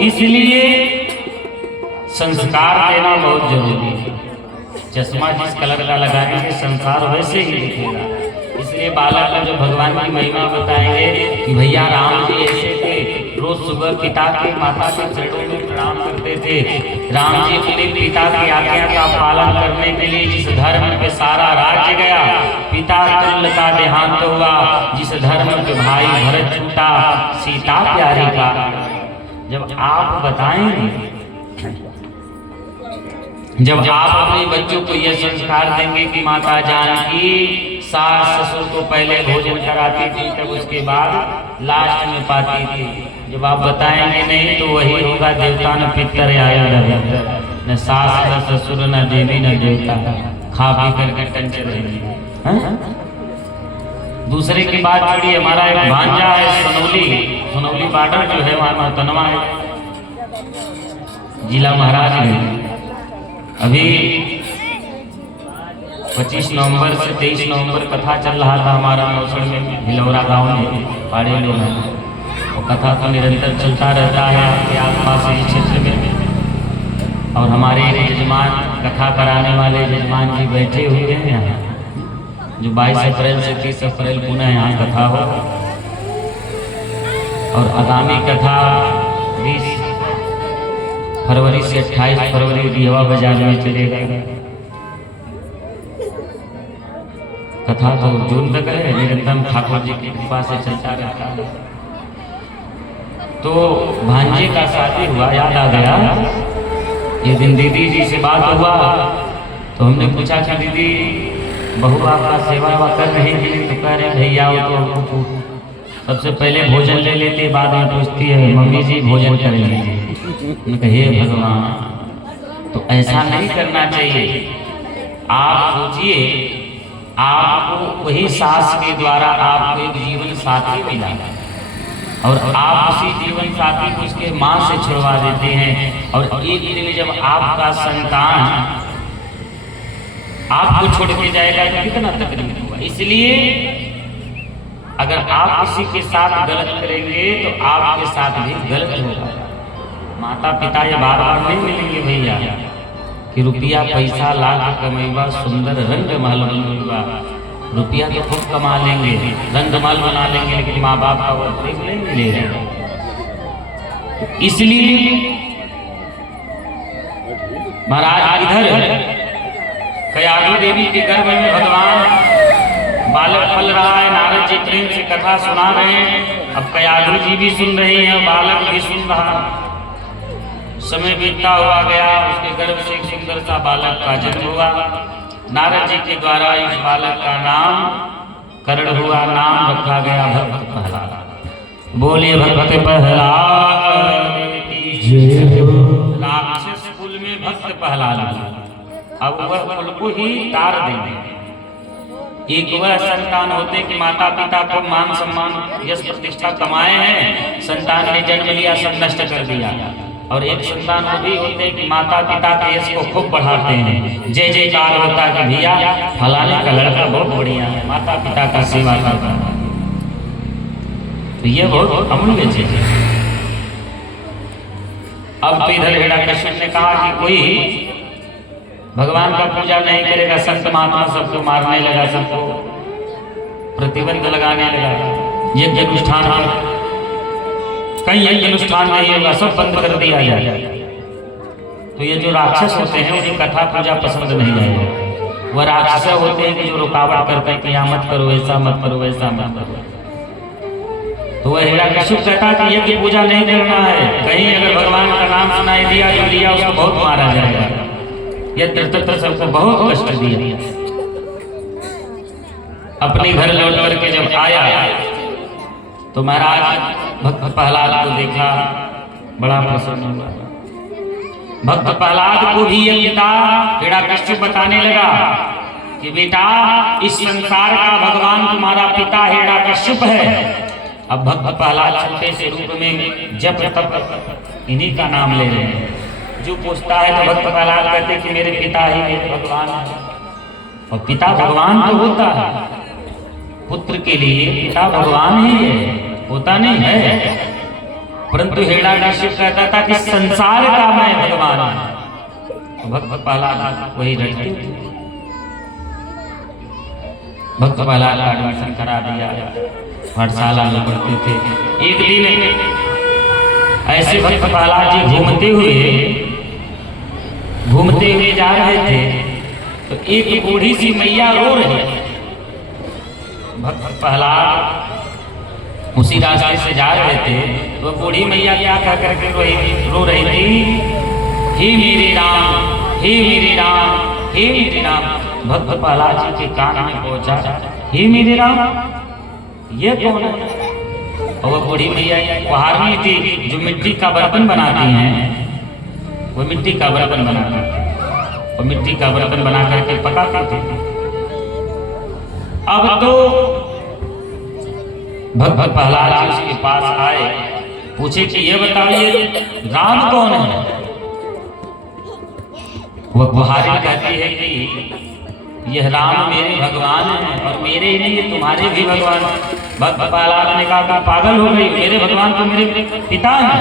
इसलिए संस्कार देना बहुत जरूरी है। चश्मा जिस कलर का लगाएंगे संसार वैसे ही दिखेगा। इसलिए बालक को जो भगवान की महिमा बताएंगे कि भैया राम जी ऐसे थे, रोज सुबह पिता के माता के चरणों में प्रणाम करते थे। राम जी अपने पिता की आज्ञा का पालन करने के लिए जिस धर्म पे सारा राज्य गया, पिता तुल्य का देहांत हुआ, जिस धर्म के भाई भरत छूटा, सीता प्यारी का। जब आप बताएंगे, जब आप अपने बच्चों को यह संस्कार देंगे कि माता जानकी सास ससुर को पहले भोजन कराती थी, तब उसके बाद लास्ट में पाती थी। जब आप बताएंगे नहीं तो वही होगा देवता न पितर आया न सास न ससुर न देवी न देवता, खा पी करके टंचे रहेंगे। दूसरे की बात छोड़िए, हमारा एक भांजा है सोनौली बॉर्डर जो है वहाँ तनवा है, जिला महाराजगंज। अभी 25 नवंबर से 23 नवंबर कथा चल रहा था हमारा नौसड़ में, भिलौरा गांव में, पहाड़ी लोग हैं। वो कथा तो निरंतर चलता रहता है आपके आसपास इस क्षेत्र में। और हमारे यजमान, कथा कराने वाले यजमान जी बैठे हुए हैं यहाँ, जो 22 अप्रैल से 30 अप्रैल पुनः यहाँ कथा हो, और आगामी कथा 20 फरवरी से 28 फरवरी दिहवा बाजार में चलेगा। कथा तो जून तक है, निरंतर ठाकुर जी की कृपा से चलता रहता है। तो भांजे का शादी हुआ, याद आ गया। ये दिन दीदी जी से बात हुआ तो हमने पूछा कि दीदी बहू आपका सेवा कर रही थी, तो कह रहे भैया वो तो सबसे पहले भोजन ले लेती, बाद में पूछती है मम्मी जी भोजन कर लीजिए। हे भगवान, तो ऐसा नहीं करना चाहिए। आप सोचिए, आपको वही सास के द्वारा आपको एक जीवन साथी मिला और आप उसी जीवन साथी को उसके माँ से छुड़वा देते हैं, और एक दिन जब आपका संतान आपको छोड़ के जाएगा तो कितना तकलीफ होगा। इसलिए अगर आप किसी के साथ गलत करेंगे तो आपके साथ भी गलत होगा। माता पिता ये बार बार नहीं मिलेंगे भैया कि रुपया पैसा लाख कमेगा सुंदर रंग महल बनूंगा। रुपया तो खूब कमा लेंगे, रंग महल बना लेंगे, लेकिन माँ बाप का वक्त नहीं मिलेगा। इसलिए महाराज इधर कयाधु देवी के गर्भ में भगवान बालक पल रहा है। नारद जी प्रेम से कथा सुना रहे हैं, अब कयाधु जी भी सुन रही हैं, बालक भी सुन रहा। समय बीतता हुआ गया, उसके गर्भ से एक सुंदर सा बालक का जन्म हुआ। नारद जी के द्वारा इस बालक का नाम कर्ण हुआ, नाम रखा गया भक्त प्रहलाद। बोलिए भक्त प्रहलाद राक्षस कुल में भक्त प्रहलाद। अब वह कुल को ही तार देंगे। एक वह संतान होते कि माता पिता को मान सम्मान यश प्रतिष्ठा कमाए हैं, संतान ने जन्म लिया सब नष्ट कर दिया, और एक संतान वो भी होते हैं कि माता पिता के यश को खूब बढ़ाते हैं, जय जयकार होता है कि भैया फलाने का लड़का बहुत बढ़िया है, माता पिता का सेवा करता है। तो ये बहुत अमूल्य चीज है। अब तो इधर हिरण्यकश्यप ने कहा कि कोई भगवान का पूजा नहीं करेगा, संत महात्मा सबको मारने लगा, सबको प्रतिबंध लगाने लगा, यज्ञ अनुष्ठान कहीं यज्ञ अनुष्ठान नहीं होगा, सब बंद कर दिया जाए। तो ये जो राक्षस होते हैं उन्हें कथा पूजा पसंद नहीं है। वह राक्षस होते हैं कि जो रुकावट करते हैं कि यहाँ मत करो, ऐसा मत करो, वैसा मत करो। तो वह हिरण्यकश्यप कहता कि यज्ञ पूजा नहीं करना है, कहीं अगर भगवान का नाम सुनाई दिया जो लिया उसको बहुत मारा जाएगा। यह धृतराष्ट्र सबको बहुत कष्ट दिया। अपने घर लौट करके जब आया तो महाराज भक्त प्रहलाद को देखा, बड़ा प्रसन्न हुआ। भक्त प्रहलाद को भी ये पिता हिरण्यकश्यप बताने लगा कि बेटा इस संसार का भगवान तुम्हारा पिता हिरण्यकश्यप है। अब भक्त प्रहलाद छोटे से रूप में जप तप इन्हीं का नाम ले रहे हैं। जो पूछता है तो भक्त प्रहलाद कहते कि मेरे पिता ही मेरे भगवान है। और पिता भगवान तो होता है, पुत्र के लिए पिता भगवान ही है, होता नहीं है। परंतु हिरण्यकश्यप कहता था कि संसार का मैं भगवान हूं। भक्त प्रहलाद वही रटते थे। भक्त प्रहलाद का एडमिशन करा दिया, पाठशाला में पढ़ते थे। एक दिन ऐसे भक्त प्रहलाद जी घूमते हुए जा रहे थे तो एक बूढ़ी सी मैया रो रही। भक्त प्रहलाद उसी रास्ते से जा रहे थे तो बूढ़ी मैया क्या कह करके रो रही थी, हे मेरे राम, हे मेरे राम, हे मेरे राम। भक्त प्रहलाद जी के कान में पहुंचा, हे मेरे राम, ये कौन है? और वो बूढ़ी मैया कुहारनी थी जो मिट्टी का बर्तन बनाती हैं, वो मिट्टी का बर्तन बनाती थी और मिट्टी का बर्तन बना करके पकाती थी। अब तो भक्त प्रहलाद जी उसके पास आए, पूछे कि ये बताइए राम कौन है? वह कुहारी कहती है कि यह राम मेरे भगवान हैं और मेरे ही नहीं तुम्हारे भी भगवान। भक्त प्रहलाद ने कहा पागल हो गई, मेरे भगवान तो मेरे पिता हैं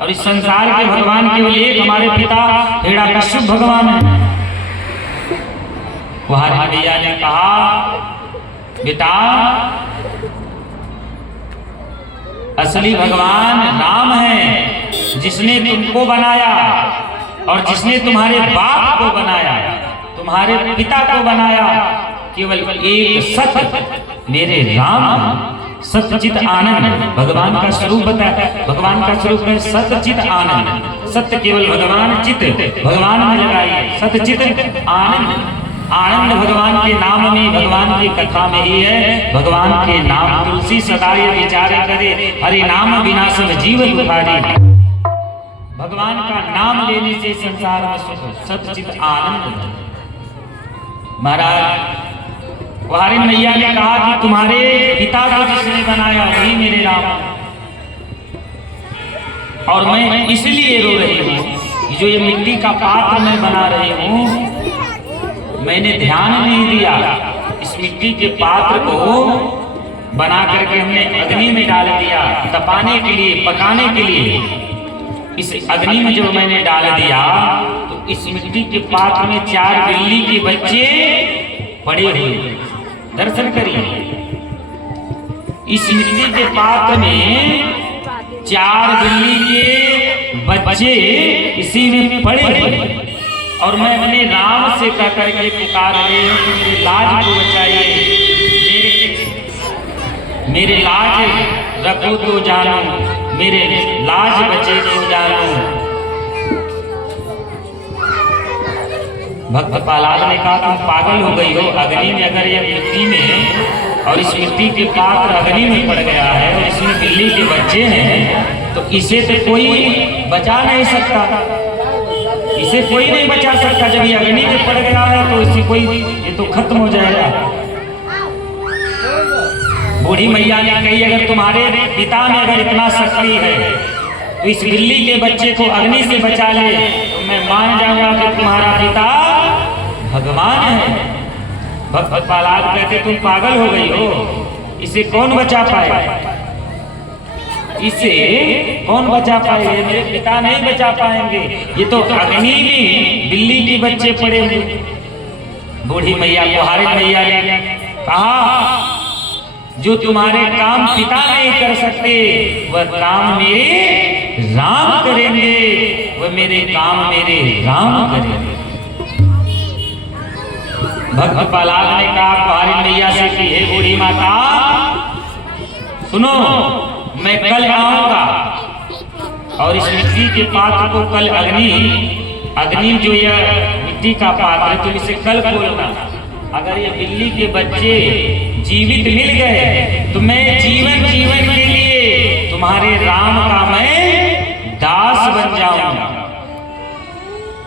और इस संसार के भगवान केवल एक हमारे पिता हिरण्यकश्यप भगवान है। कुहारी मैया ने कहा बेटा असली भगवान राम है, जिसने तुमको बनाया और जिसने तुम्हारे बाप को बनाया, तुम्हारे पिता को बनाया। केवल एक सत्य मेरे राम सत्यचित आनंद भगवान का स्वरूप बताया। भगवान का स्वरूप है सत्यचित आनंद। सत्य केवल भगवान, चित भगवान में लगाइए, सत्यचित आनंद। आनंद भगवान के नाम में, भगवान की कथा में ही है। भगवान के नाम तुलसी सदाए विचार करे, हरि नाम बिना सब जीव दुखारी। भगवान का नाम लेने से संसार में सुख सत्यचित आनंद। महाराज कुहारी मैया ने कहा कि तुम्हारे पिता को जिसने बनाया वही मेरे राम, और मैं इसलिए रो रही हूँ जो ये मिट्टी का पात्र मैं बना रही हूँ, मैंने ध्यान नहीं दिया। इस मिट्टी के पात्र को बना करके हमने अग्नि में डाल दिया तपाने के लिए, पकाने के लिए। इस अग्नि में जब मैंने डाल दिया तो इस मिट्टी के पात्र में 4 बिल्ली के बच्चे पड़े हुए। दर्शन करिए, इस मिट्टी के पात्र में 4 बिल्ली के बच्चे इसी में पड़े हुए। और मैं अपने राम से कह करके पुकार रही हूँ कि मेरे लाज को बचाइए, मेरे लाज रखो तो जानो, मेरे लाज बचे तो जानो। भक्त प्रहलाद ने कहा तुम पागल हो गई हो, अग्नि में अगर यह मिट्टी में और इस मिट्टी के पात्र अग्नि में पड़ गया है और इसमें बिल्ली के बच्चे हैं तो इसे तो कोई बचा नहीं सकता, इसे कोई नहीं बचा सकता। जब ये अग्नि में पड़ गया है तो इसे कोई, ये तो खत्म हो जाएगा। बूढ़ी मैया ने कही अगर तुम्हारे पिता में अगर इतना शक्ति है तो इस बिल्ली के बच्चे को अग्नि से बचा ले तो मैं मान जाऊंगा कि तुम्हारा पिता भगवान है। भक्त प्रहलाद कहते तुम पागल हो गई हो, इसे कौन बचा पाए, इसे कौन बचा पाएगा, मेरे पिता नहीं बचा पाएंगे, ये तो अग्नि में बिल्ली के बच्चे पड़े हुए। बूढ़ी मैया कुहारी मैया ने कहा जो तुम्हारे काम पिता नहीं कर सकते वह काम मेरे राम करेंगे, वह मेरे काम मेरे राम करेंगे। भक्त प्रहलाद ने कहा कुहारी मैया से कि हे बूढ़ी माता सुनो, मैं कल आऊंगा और इस मिट्टी के पात्र को कल अग्नि जो यह मिट्टी का पात्र है तुम इसे कल खोलना। अगर ये बिल्ली के बच्चे जीवित मिल गए तो मैं जीवन के लिए तुम्हारे राम का मैं दास बन जाऊंगा।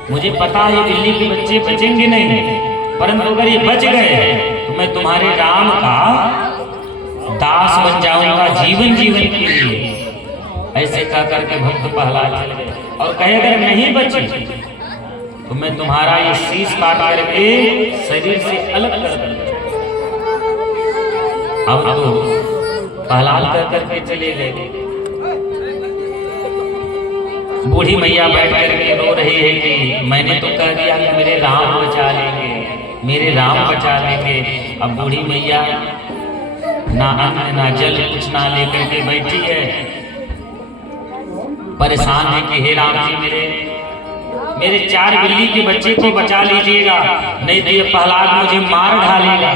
मुझे पता है ये बिल्ली के बच्चे बचेंगे नहीं, परंतु अगर ये बच गए तो मैं तुम्हारे राम का दास बन जाऊंगा जीवन के लिए। ऐसे कह करके भक्त प्रहलाद चले गए और कहे अगर नहीं बचे तो मैं तुम्हारा ये शीश काट करके शरीर से अलग कर दूंगा। अब तो प्रहलाद कह करके चले गए। बूढ़ी मैया बैठ करके रो रही है कि मैंने तो कह दिया कि मेरे राम बचा लेंगे, मेरे राम बचा लेंगे। अब बूढ़ी मैया ना अन्न ना जल कुछ ना लेकर के बैठी है, परेशान है कि हे राम जी मेरे 4 बिल्ली के बच्चे को बचा लीजिएगा, नहीं तो ये प्रहलाद मुझे मार डालेगा,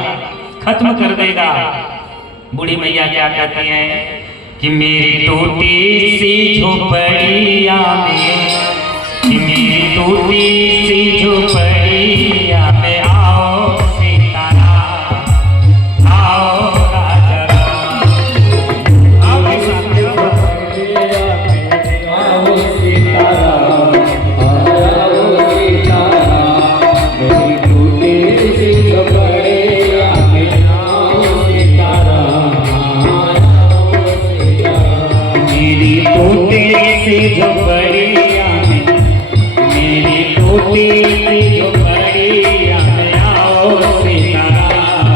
खत्म कर देगा। बूढ़ी मैया क्या कहती हैं कि मेरी टूटी सी झोपड़िया में, कि मेरी टूटी सी झोपड़िया में आओ सीताराम, आओ राजा राम, आओ सीताराम, झोपड़िया में, मेरी टूटी सी झोपड़िया में आओ सीताराम,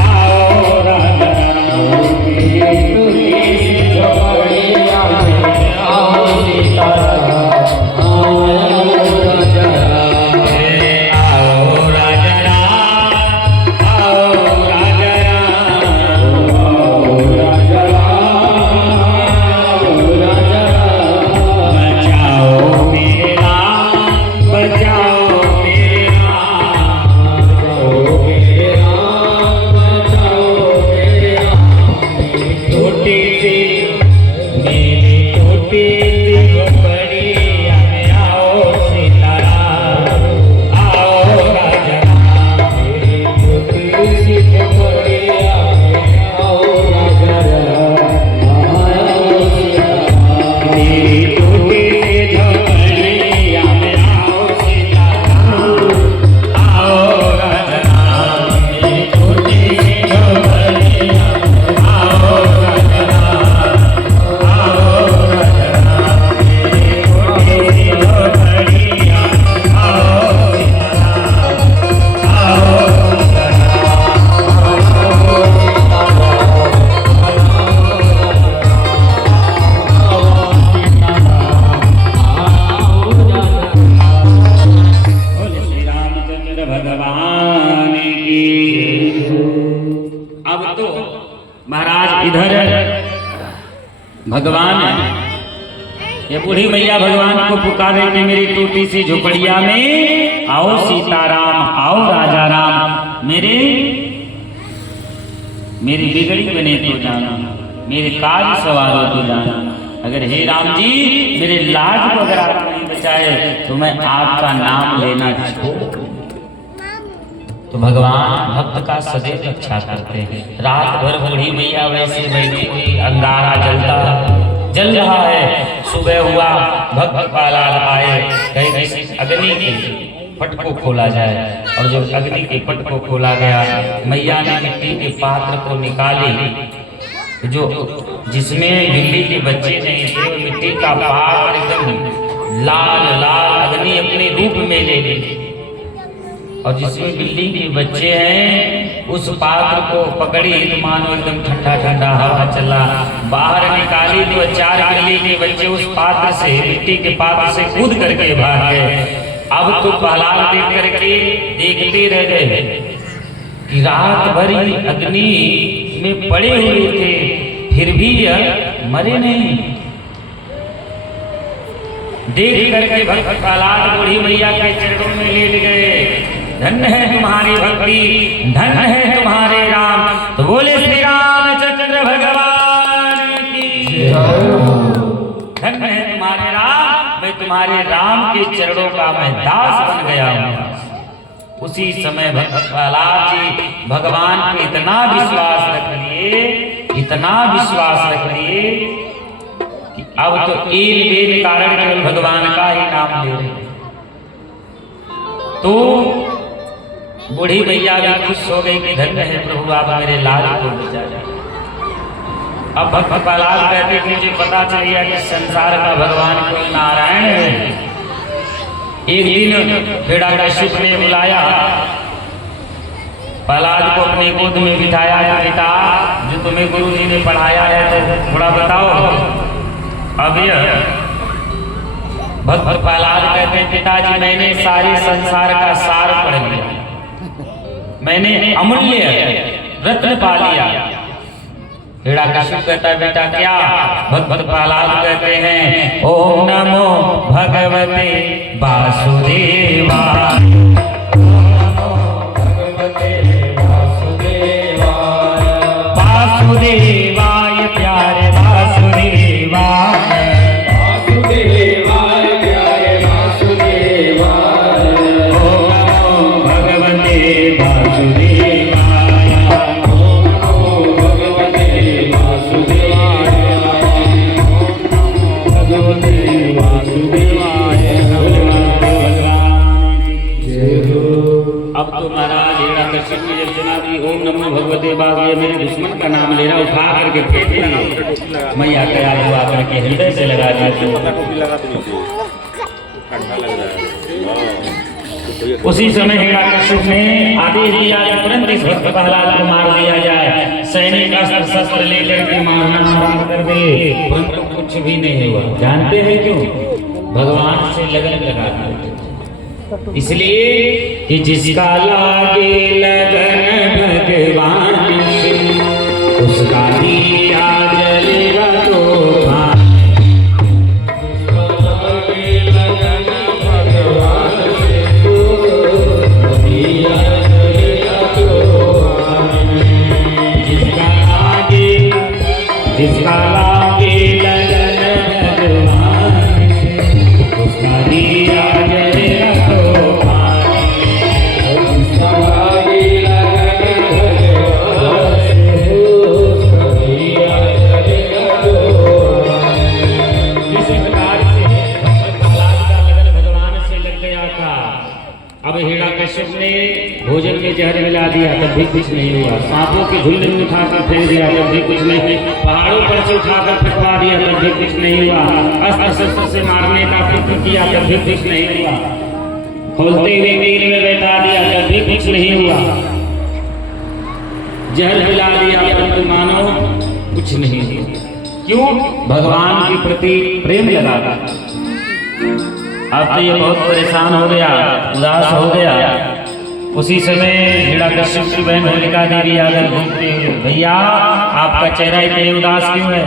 आओ राजा राम, मेरी टूटी सी झोपड़िया में आओ सीताराम, आओ राजा राम, आओ राजा राम, आओ राजा राम, आओ राजा राम। महाराज इधर भगवान ये बूढ़ी मैया भगवान को पुकारे कि मेरी टूटी सी झोपड़िया में आओ सीताराम, आओ राजा राम, मेरी बिगड़ी बने तो जाना, मेरे काज सवार हो तो जाना। अगर हे राम जी मेरे लाज को अगर आप नहीं बचाए तो मैं आपका नाम लेना छोड़। तो भगवान भक्त का सदैव रक्षा करते हैं। रात भर बूढ़ी मैया वैसे बैठी हुई, अंगारा जल रहा है। सुबह हुआ, भक्त प्रहलाद आए, कहीं अग्नि के पट को खोला जाए, और जब अग्नि के पट को खोला गया, मैया ने मिट्टी के पात्र को निकाली, जो जिसमें बिल्ली के बच्चे नहीं थे, वो मिट्टी का पात्र एकदम लाल लाल अग्नि अपने रूप में ले ली, और जिसमें बिल्ली के बच्चे हैं उस पात्र को पकड़ी तो मानो एकदम ठंडा ठंडा हवा चला, बाहर निकाली तो 4 बिल्ली के बच्चे उस पात्र से, मिट्टी के पात्र से कूद करके भाग गए। अब तो प्रहलाद देख करके देखते रह गए कि रात भरी अग्नि में पड़े हुए थे, फिर भी यह मरे नहीं। देख करके भक्त प्रहलाद बूढ़ी मैया के चरणों में लेट गए। धन्य है तुम्हारी भक्ति, धन्य है तुम्हारे राम। तो बोले श्री रामचंद्र भगवान की, धन्य है तुम्हारे राम, मैं तुम्हारे राम के चरणों का मैं दास बन गया हूँ। उसी समय भक्त प्रहलाद जी भगवान पे इतना विश्वास रख लिए, इतना विश्वास रख लिए कि अब तो एक बेल कारण केवल भगवान का ही नाम ले रहे। तो बूढ़ी मैया भी खुश हो गई कि धन्य है प्रभु, आप मेरे लाल को बचा जाए। अब भक्त प्रहलाद कहते कि मुझे पता चल गया कि संसार का भगवान कोई नारायण है। एक दिन हिरण्यकश्यप ने बुलाया, प्रहलाद को अपने गोद में बिठाया कि बेटा, जो तुम्हें गुरु जी ने पढ़ाया है तो थोड़ा बताओ। अब भक्त प्रहलाद कहते हैं पिताजी, मैंने सारे संसार का सार पढ़ लिया, मैंने अमूल्य रत्न पा लिया। हिरण्यकश्यप कहता है बेटा क्या? भक्त प्रहलाद कहते हैं ओम नमो भगवते वासुदेवाय, वासुदेवाय प्यारे वासुदेवाय, वासुदेवाय प्यारे वासुदेवाय, ओम नमो भगवते वासुदेवाय, ओम नमो भगवते वासुदेवाय, भगवते वासुदेवाय। अब तो महाराज हिरण्यकश्यप ने जब सुना कि ओम नमो भगवते वासुदेवाय, मेरे दुश्मन का नाम ले रहा, उठा करके फेंक दिया। मैया दयाल हुआ करके हृदय से लगा दिया। उसी समय हिरण्यकश्यप ने आदेश दिया कि तुरंत इस भक्त प्रहलाद को मार दिया जाए। सैनिक अस्त्र शस्त्र लेकर के मारना आरंभ कर दिए, परंतु कुछ भी नहीं हुआ। जानते हैं क्यों? भगवान से लगन लगा दी। इसलिए कि जिसका लागे लगन भगवान से, उसका दिया जलेगा तूफान। जिसका लागे लगन भगवान से, दिया जलेगा तूफान। जिसका लागे लगन भगवान से, उसका दिया जलेगा तूफान। जिसका लागे लगन भगवान से, उसका दिया जलेगा तूफान। इस प्रकार से प्रहलाद का लगन भगवान से लग गया था। अब हिरण्यकश्यप ने भोजन में जहर मिला दिया, तब भी कुछ नहीं हुआ। सांपों की झुंड में उठाकर फेंक दिया, तब भी कुछ नहीं। पहाड़ों पर से उठाकर फेंकवा दिया, तब भी कुछ नहीं हुआ। अस्त्र शस्त्र से मारने का प्रयत्न किया, तब भी कुछ नहीं हुआ। खोलते हुए नील में बैठा दिया, तब भी कुछ नहीं हुआ। जहर मिला दिया, परंतु मानो कुछ नहीं हुआ। क्यों? भगवान के प्रति प्रेम लगा था। अब तो ये बहुत परेशान हो गया, उदास हो गया। उसी समय हिरण्यकश्यप की बहन होलिका देवी आकर घूमते हुए, भैया आपका चेहरा इतने उदास क्यों है?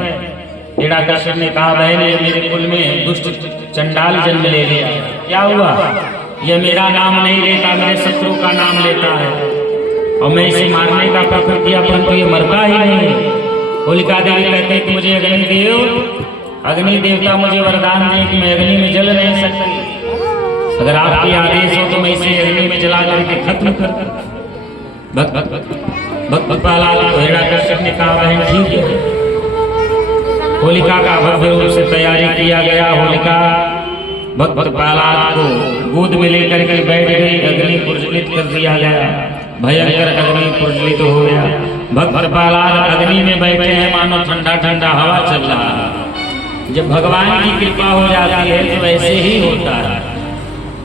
हिरण्यकश्यप ने कहा बहन, ये मेरे कुल में दुष्ट चंडाल जन्म ले लिया। क्या हुआ? यह मेरा नाम नहीं लेता, मेरे शत्रु का नाम लेता है, और मैं इसे मारने का प्रयत्न किया, परंतु ये मरता ही नहीं। होलिका देवी कहते हैं कि मुझे अग्नि देवता मुझे वरदान दे कि मैं अग्नि में जल नहीं सकती। अगर आपके आदेश हो तो मैं इसे अग्नि में जला करके खत्म कर। भक्त प्रहलाद को हिरण्यकश्यप ने कहा बहन ठीक है। होलिका का भव्य रूप से तैयारी किया गया। होलिका भक्त प्रहलाद को गोद में लेकर के बैठ गई। अग्नि प्रज्वलित कर दिया गया। भयंकर अग्नि प्रज्वलित हो गया। भक्त प्रहलाद अग्नि में बैठे हैं, मानो ठंडा ठंडा हवा चल रहा है। जब भगवान की कृपा हो जाती है तो ऐसे ही होता है।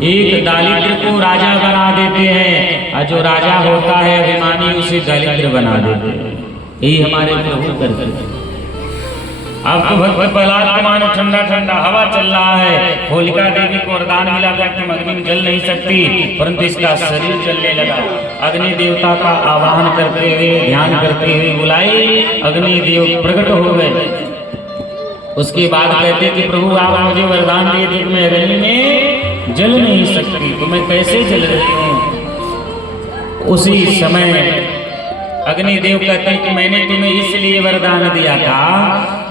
एक दरिद्र को राजा बना देते हैं और जो राजा होता है अभिमानी उसे दरिद्र बना देते हैं। यही हमारे प्रभु करते हैं। आपको भक्त प्रहलाद को मानो ठंडा ठंडा हवा चल रहा है। होलिका देवी को वरदान मिला था कि अग्नि में जल नहीं सकती, परंतु इसका शरीर जलने लगा। अग्नि देवता का आवाहन करते हुए ध्यान करते हुए बुलाई, अग्नि देव प्रकट हो गए। उसके बाद कहते कि प्रभु आप मुझे वरदान दिए थे मैं अग्नि में जल नहीं सकती, तो मैं कैसे जल रही हूँ। उसी समय अग्निदेव कहते हैं कि मैंने तुम्हें इसलिए वरदान दिया था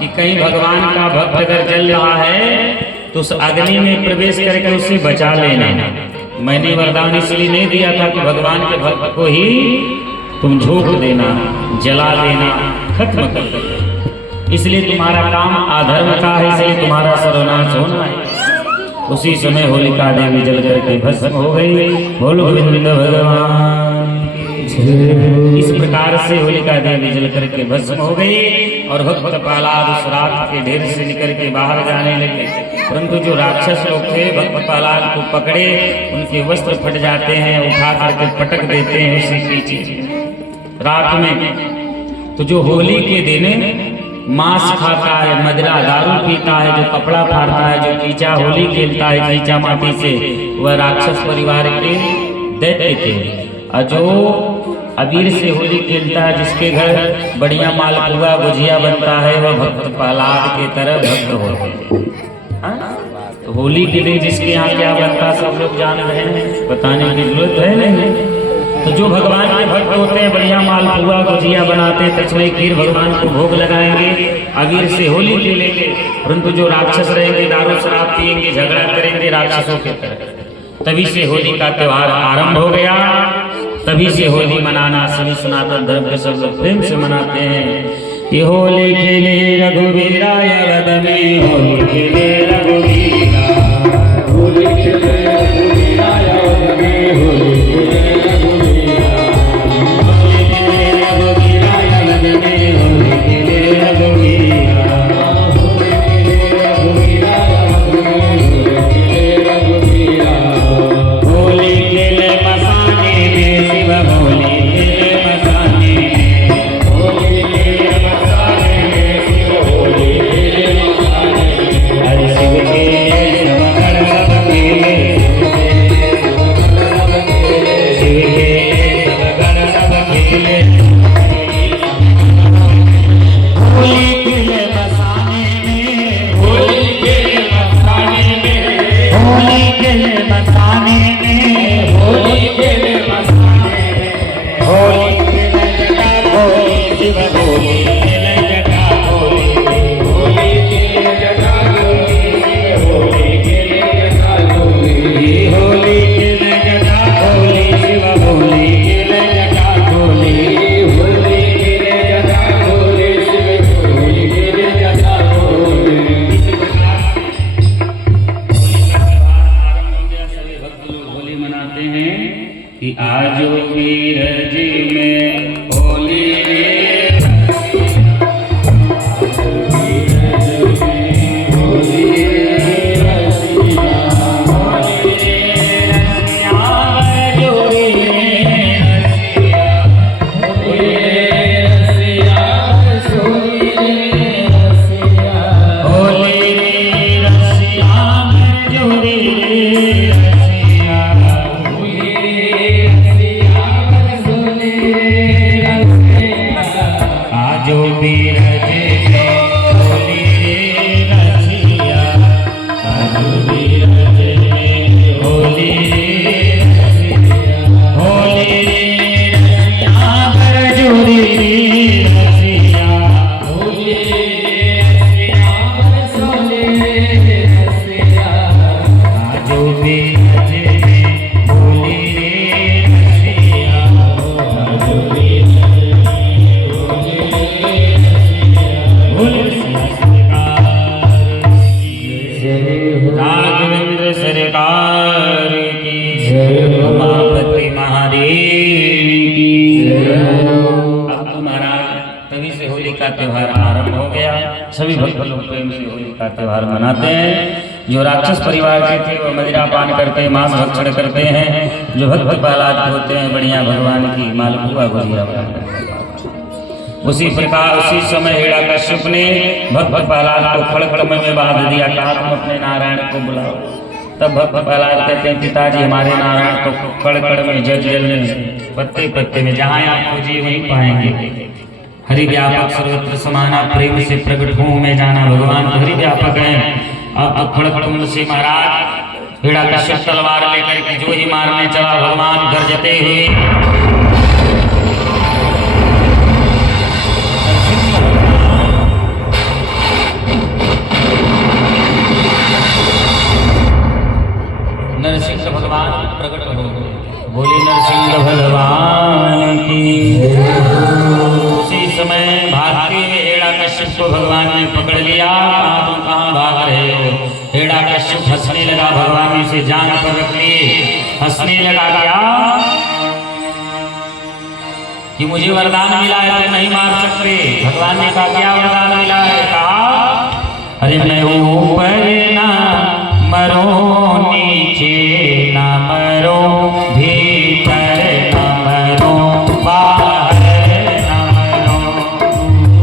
कि कहीं भगवान का भक्त अगर जल रहा है तो उस अग्नि में प्रवेश करके उसे बचा लेना। मैंने वरदान इसलिए नहीं दिया था कि भगवान के भक्त को ही तुम झोंक देना, जला देना, खत्म कर देना। इसलिए तुम्हारा काम अधर्म का है, इसलिए तुम्हारा सर्वनाश होना है। उसी समय होलिका देवी जल करके भस्म हो गई। बोलो गोविंद भगवान। इस प्रकार से होलिका देवी जल करके भस्म हो गई और भक्त प्रहलाद उस रात के ढेर से निकल के बाहर जाने लगे। परंतु जो राक्षस लोग थे भक्त प्रहलाद को पकड़े, उनके वस्त्र फट जाते हैं, उठा करके पटक देते हैं उसी पीछे रात में। तो जो होली के दिन मांस खाता है, मदिरा दारू पीता है, जो कपड़ा फाड़ता है, जो कीचा होली खेलता है कीचा माटी से, वह राक्षस परिवार के दैत्य थे। और जो अबीर से होली खेलता है, जिसके घर बढ़िया मालपुआ गुजिया बनता है, वह भक्त प्रहलाद के तरह भक्त होते हैं। तो होली के दिन जिसके यहाँ क्या बनता है सब लोग जान रहे हैं, बताने की जरूरत है नहीं। तो जो भगवान के भक्त होते हैं बढ़िया मालपुआ गुजिया बनाते हैं, तछमई खीर भगवान को भोग लगाएंगे, अबीर से होली खेलेंगे। परंतु जो राक्षस रहेंगे दारू शराब पिएंगे, झगड़ा करेंगे राक्षसों के तरह। तभी से होली का त्योहार आरंभ हो गया। तभी से होली मनाना सभी सनातन धर्म के सब लोग प्रेम से मनाते हैं। ये होली खेले रघुवीरा वद में, होली खेले रघुवीरा, होली खेले रघुवीरा वद में, होली खेले रघुवीरा, होली खेले रघुवीरा वद में, होली खेले रघुवीरा, होली खेले रघुवीरा वद में, होली खेले रघुवीरा, होली खेले मसाने में शिव, होली खेले मसाने में, होली खेले मसाने में शिव, होली खेले मसाने में, हरि शिव खेले सब कर सब खेले, शिव खेले सब कर सब खेले, होली खेले मसाने में, होली खेले मसाने में, होली खेले मसाने में, होली खेले मसाने में, होली खेले जटा होली शिव, होली खेले जटा होली, होली खेले जटा होली शिव, होली खेले जटा होली, होली खेले जटा होली शिव, होली खेले जटा होली, होली खेले जटा होली शिव, होली खेले जटा होली। सभी भक्त लोग होली मनाते हैं कि आज वीरज में होली रे, होली रे रसिया, होली रे रसिया, जोड़ी रे रसिया, होली रे रसिया, सोनी रे रसिया, होली रे रसिया, जोड़ी रे रसिया, होली रे रसिया, सोनी रे रसिया, आजो बीरज में होली रे रसिया, आजो बीरज में होली रे रसिया, होली रे रसिया, जोड़ी रे रसिया, होली रे रसिया, सोनी रे रसिया, आजो बीरज में होली रे रसिया, आजो बीरज में होली रे रसिया, होली का त्योहार आरंभ हो गया। सभी भक्त लोग प्रेम से होली का त्योहार मनाते हैं। जो राक्षस परिवार के थे वो मदिरा पान करते हैं, मांस भक्षण करते हैं। जो भक्त प्रहलाद होते हैं बढ़िया भगवान की मालपुआ गुजिया बनाते हैं। उसी प्रकार उसी समय हिरण्यकश्यप ने भक्त प्रहलाद को खड़खड़ में बांध दिया, कहा तुम अपने नारायण को बुलाओ। तब भक्त प्रहलाद कहते हैं पिताजी हमारे नारायण तो खड़खड़ में जल जल में पत्ते पत्ते में जहाँ आप खोजिए वहीं पाएंगे। हरि व्यापक सर्वत्र समाना प्रेम से प्रकट हूँ मैं जाना भगवान हरि व्यापक है। अब तो खड़खड़ से महाराज हिरण्यकश्यप तलवार लेकर के जो ही मारने चला भगवान गरजते हुए नरसिंह भगवान प्रकट हो गए। बोले नरसिंह भगवान की। उसी समय भागते हुए हिरण्यकश्यप को भगवान ने पकड़ लिया। तुम कहाँ भाग रहे हो? हिरण्यकश्यप हंसने लगा, भगवान से जान पर रख लिए हंसने लगा क्या कि मुझे वरदान मिला है तो नहीं मार सकते। भगवान ने कहा क्या वरदान मिला है? कहा अरे मैं ऊपर ना मरो नीचे न मरो भीतर न मरो बाहर न मरो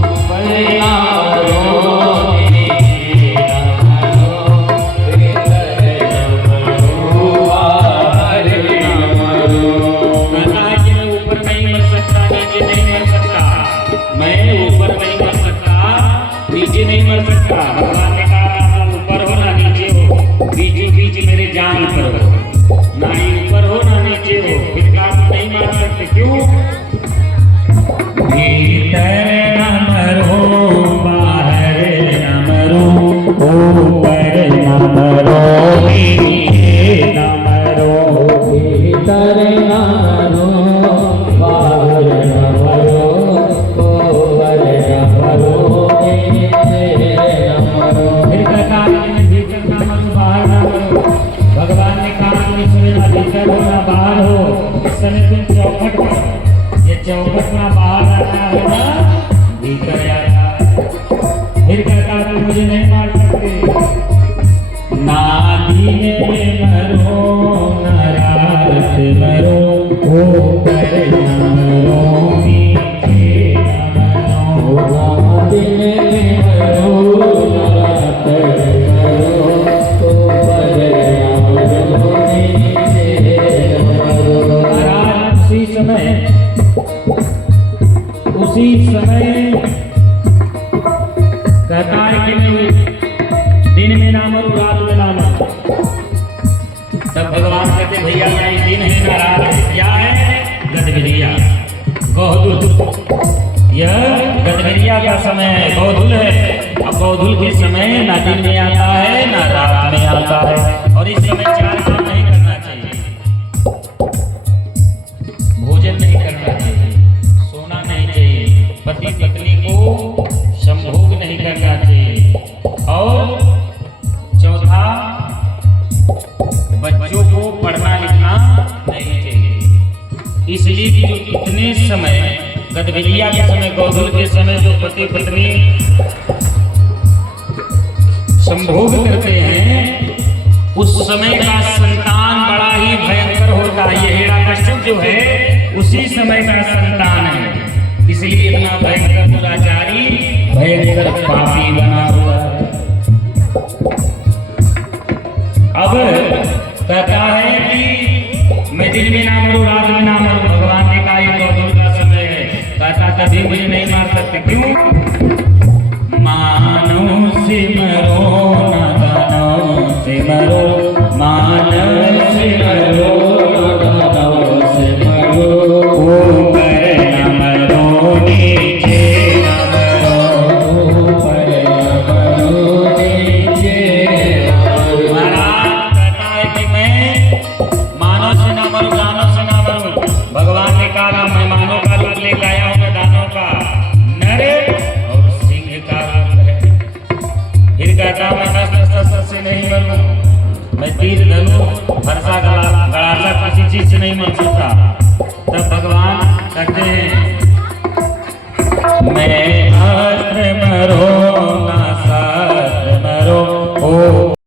ऊपर न मरो नीचे न मरो भीतर न मरो बाहर न मरो। कहता है कि मैं ऊपर नहीं मर सकता, नीचे नहीं मर सकता। मैं ऊपर नहीं मर सकता, नीचे नहीं मर सकता। भगवान ने कहा ऊपर हो ना नीचे हो, बीचों बीच मेरे जान पर हो, ना ही ऊपर हो ना नीचे हो, फिर काम नहीं मार सकते। क्यों? भीतर न मरो बाहर न मरो ऊपर न मरो नीचे न मरो भीतर न मरो बाहर न मरो ऊपर न मरो नीचे न मरो। फिर कहता भीतर न मरो बाहर न मरो। भगवान ने कहा तुम इस समय ना भीतर हो ना बाहर हो, इस समय तुम चौखट पर, ये चौखट ना बाहर आता है ना भीतर आता है। फिर कहता तुम मुझे नहीं मार सकते। ना दिन में मरो ना रात मरो ऊपर न मरो नीचे न मरो। ना दिन में मरो ना रात मरो ऊपर न मरो नीचे न मरो। उसी समय कहता है कि मैं दिन में ना मरूं रात में ना मरूं। तब भगवान कहते भैया ना दिन है ना रात है, क्या है? गदगदिया गोधुल। यह गदगदिया का समय है, गोधुल है। अब गोधुल के समय ना दिन में आता है ना रात में आता है। और इस समय चार काम नहीं करना चाहिए, भोजन नहीं करना चाहिए, सोना नहीं चाहिए, पति पत्नी को संभोग नहीं करना चाहिए, और चौथा बच्चों को पढ़ना लिखना नहीं चाहिए। इसलिए कि जो इतने समय गदगदिया के समय गोधुल के समय जो पति पत्नी संभोग करते हैं उस समय का संतान बड़ा ही भयंकर होता है। ये हिरण्यकश्यप जो है उसी समय का संतान है, इसलिए इतना भयंकर दुराचारी भयंकर पापी बना हुआ है। अब कहता है कि मैं दिन में ना मरूं रात में ना मरूं। भगवान ने कहा ये गोधुल का समय है। कहता तभी मुझे नहीं मार सकते। क्यों? मानो से मरो ना दानों से मरो, मानव से मरो ना दानों से मरो ऊपर न मरो नीचे न मरो ऊपर न मरो नीचे न मरो। महाराज कहता है कि मैं मानव से ना मरूं दानों से ना मरूं। भगवान ने कहा मैं मानव का रूप लेकर आया हूँ, मैं दानों का नर और सिंह का रूप है। फिर कहता मैं शस्त्र से नहीं मरूं, मैं तीर धनु फरसा गड़ासा किसी चीज से नहीं मर सकता।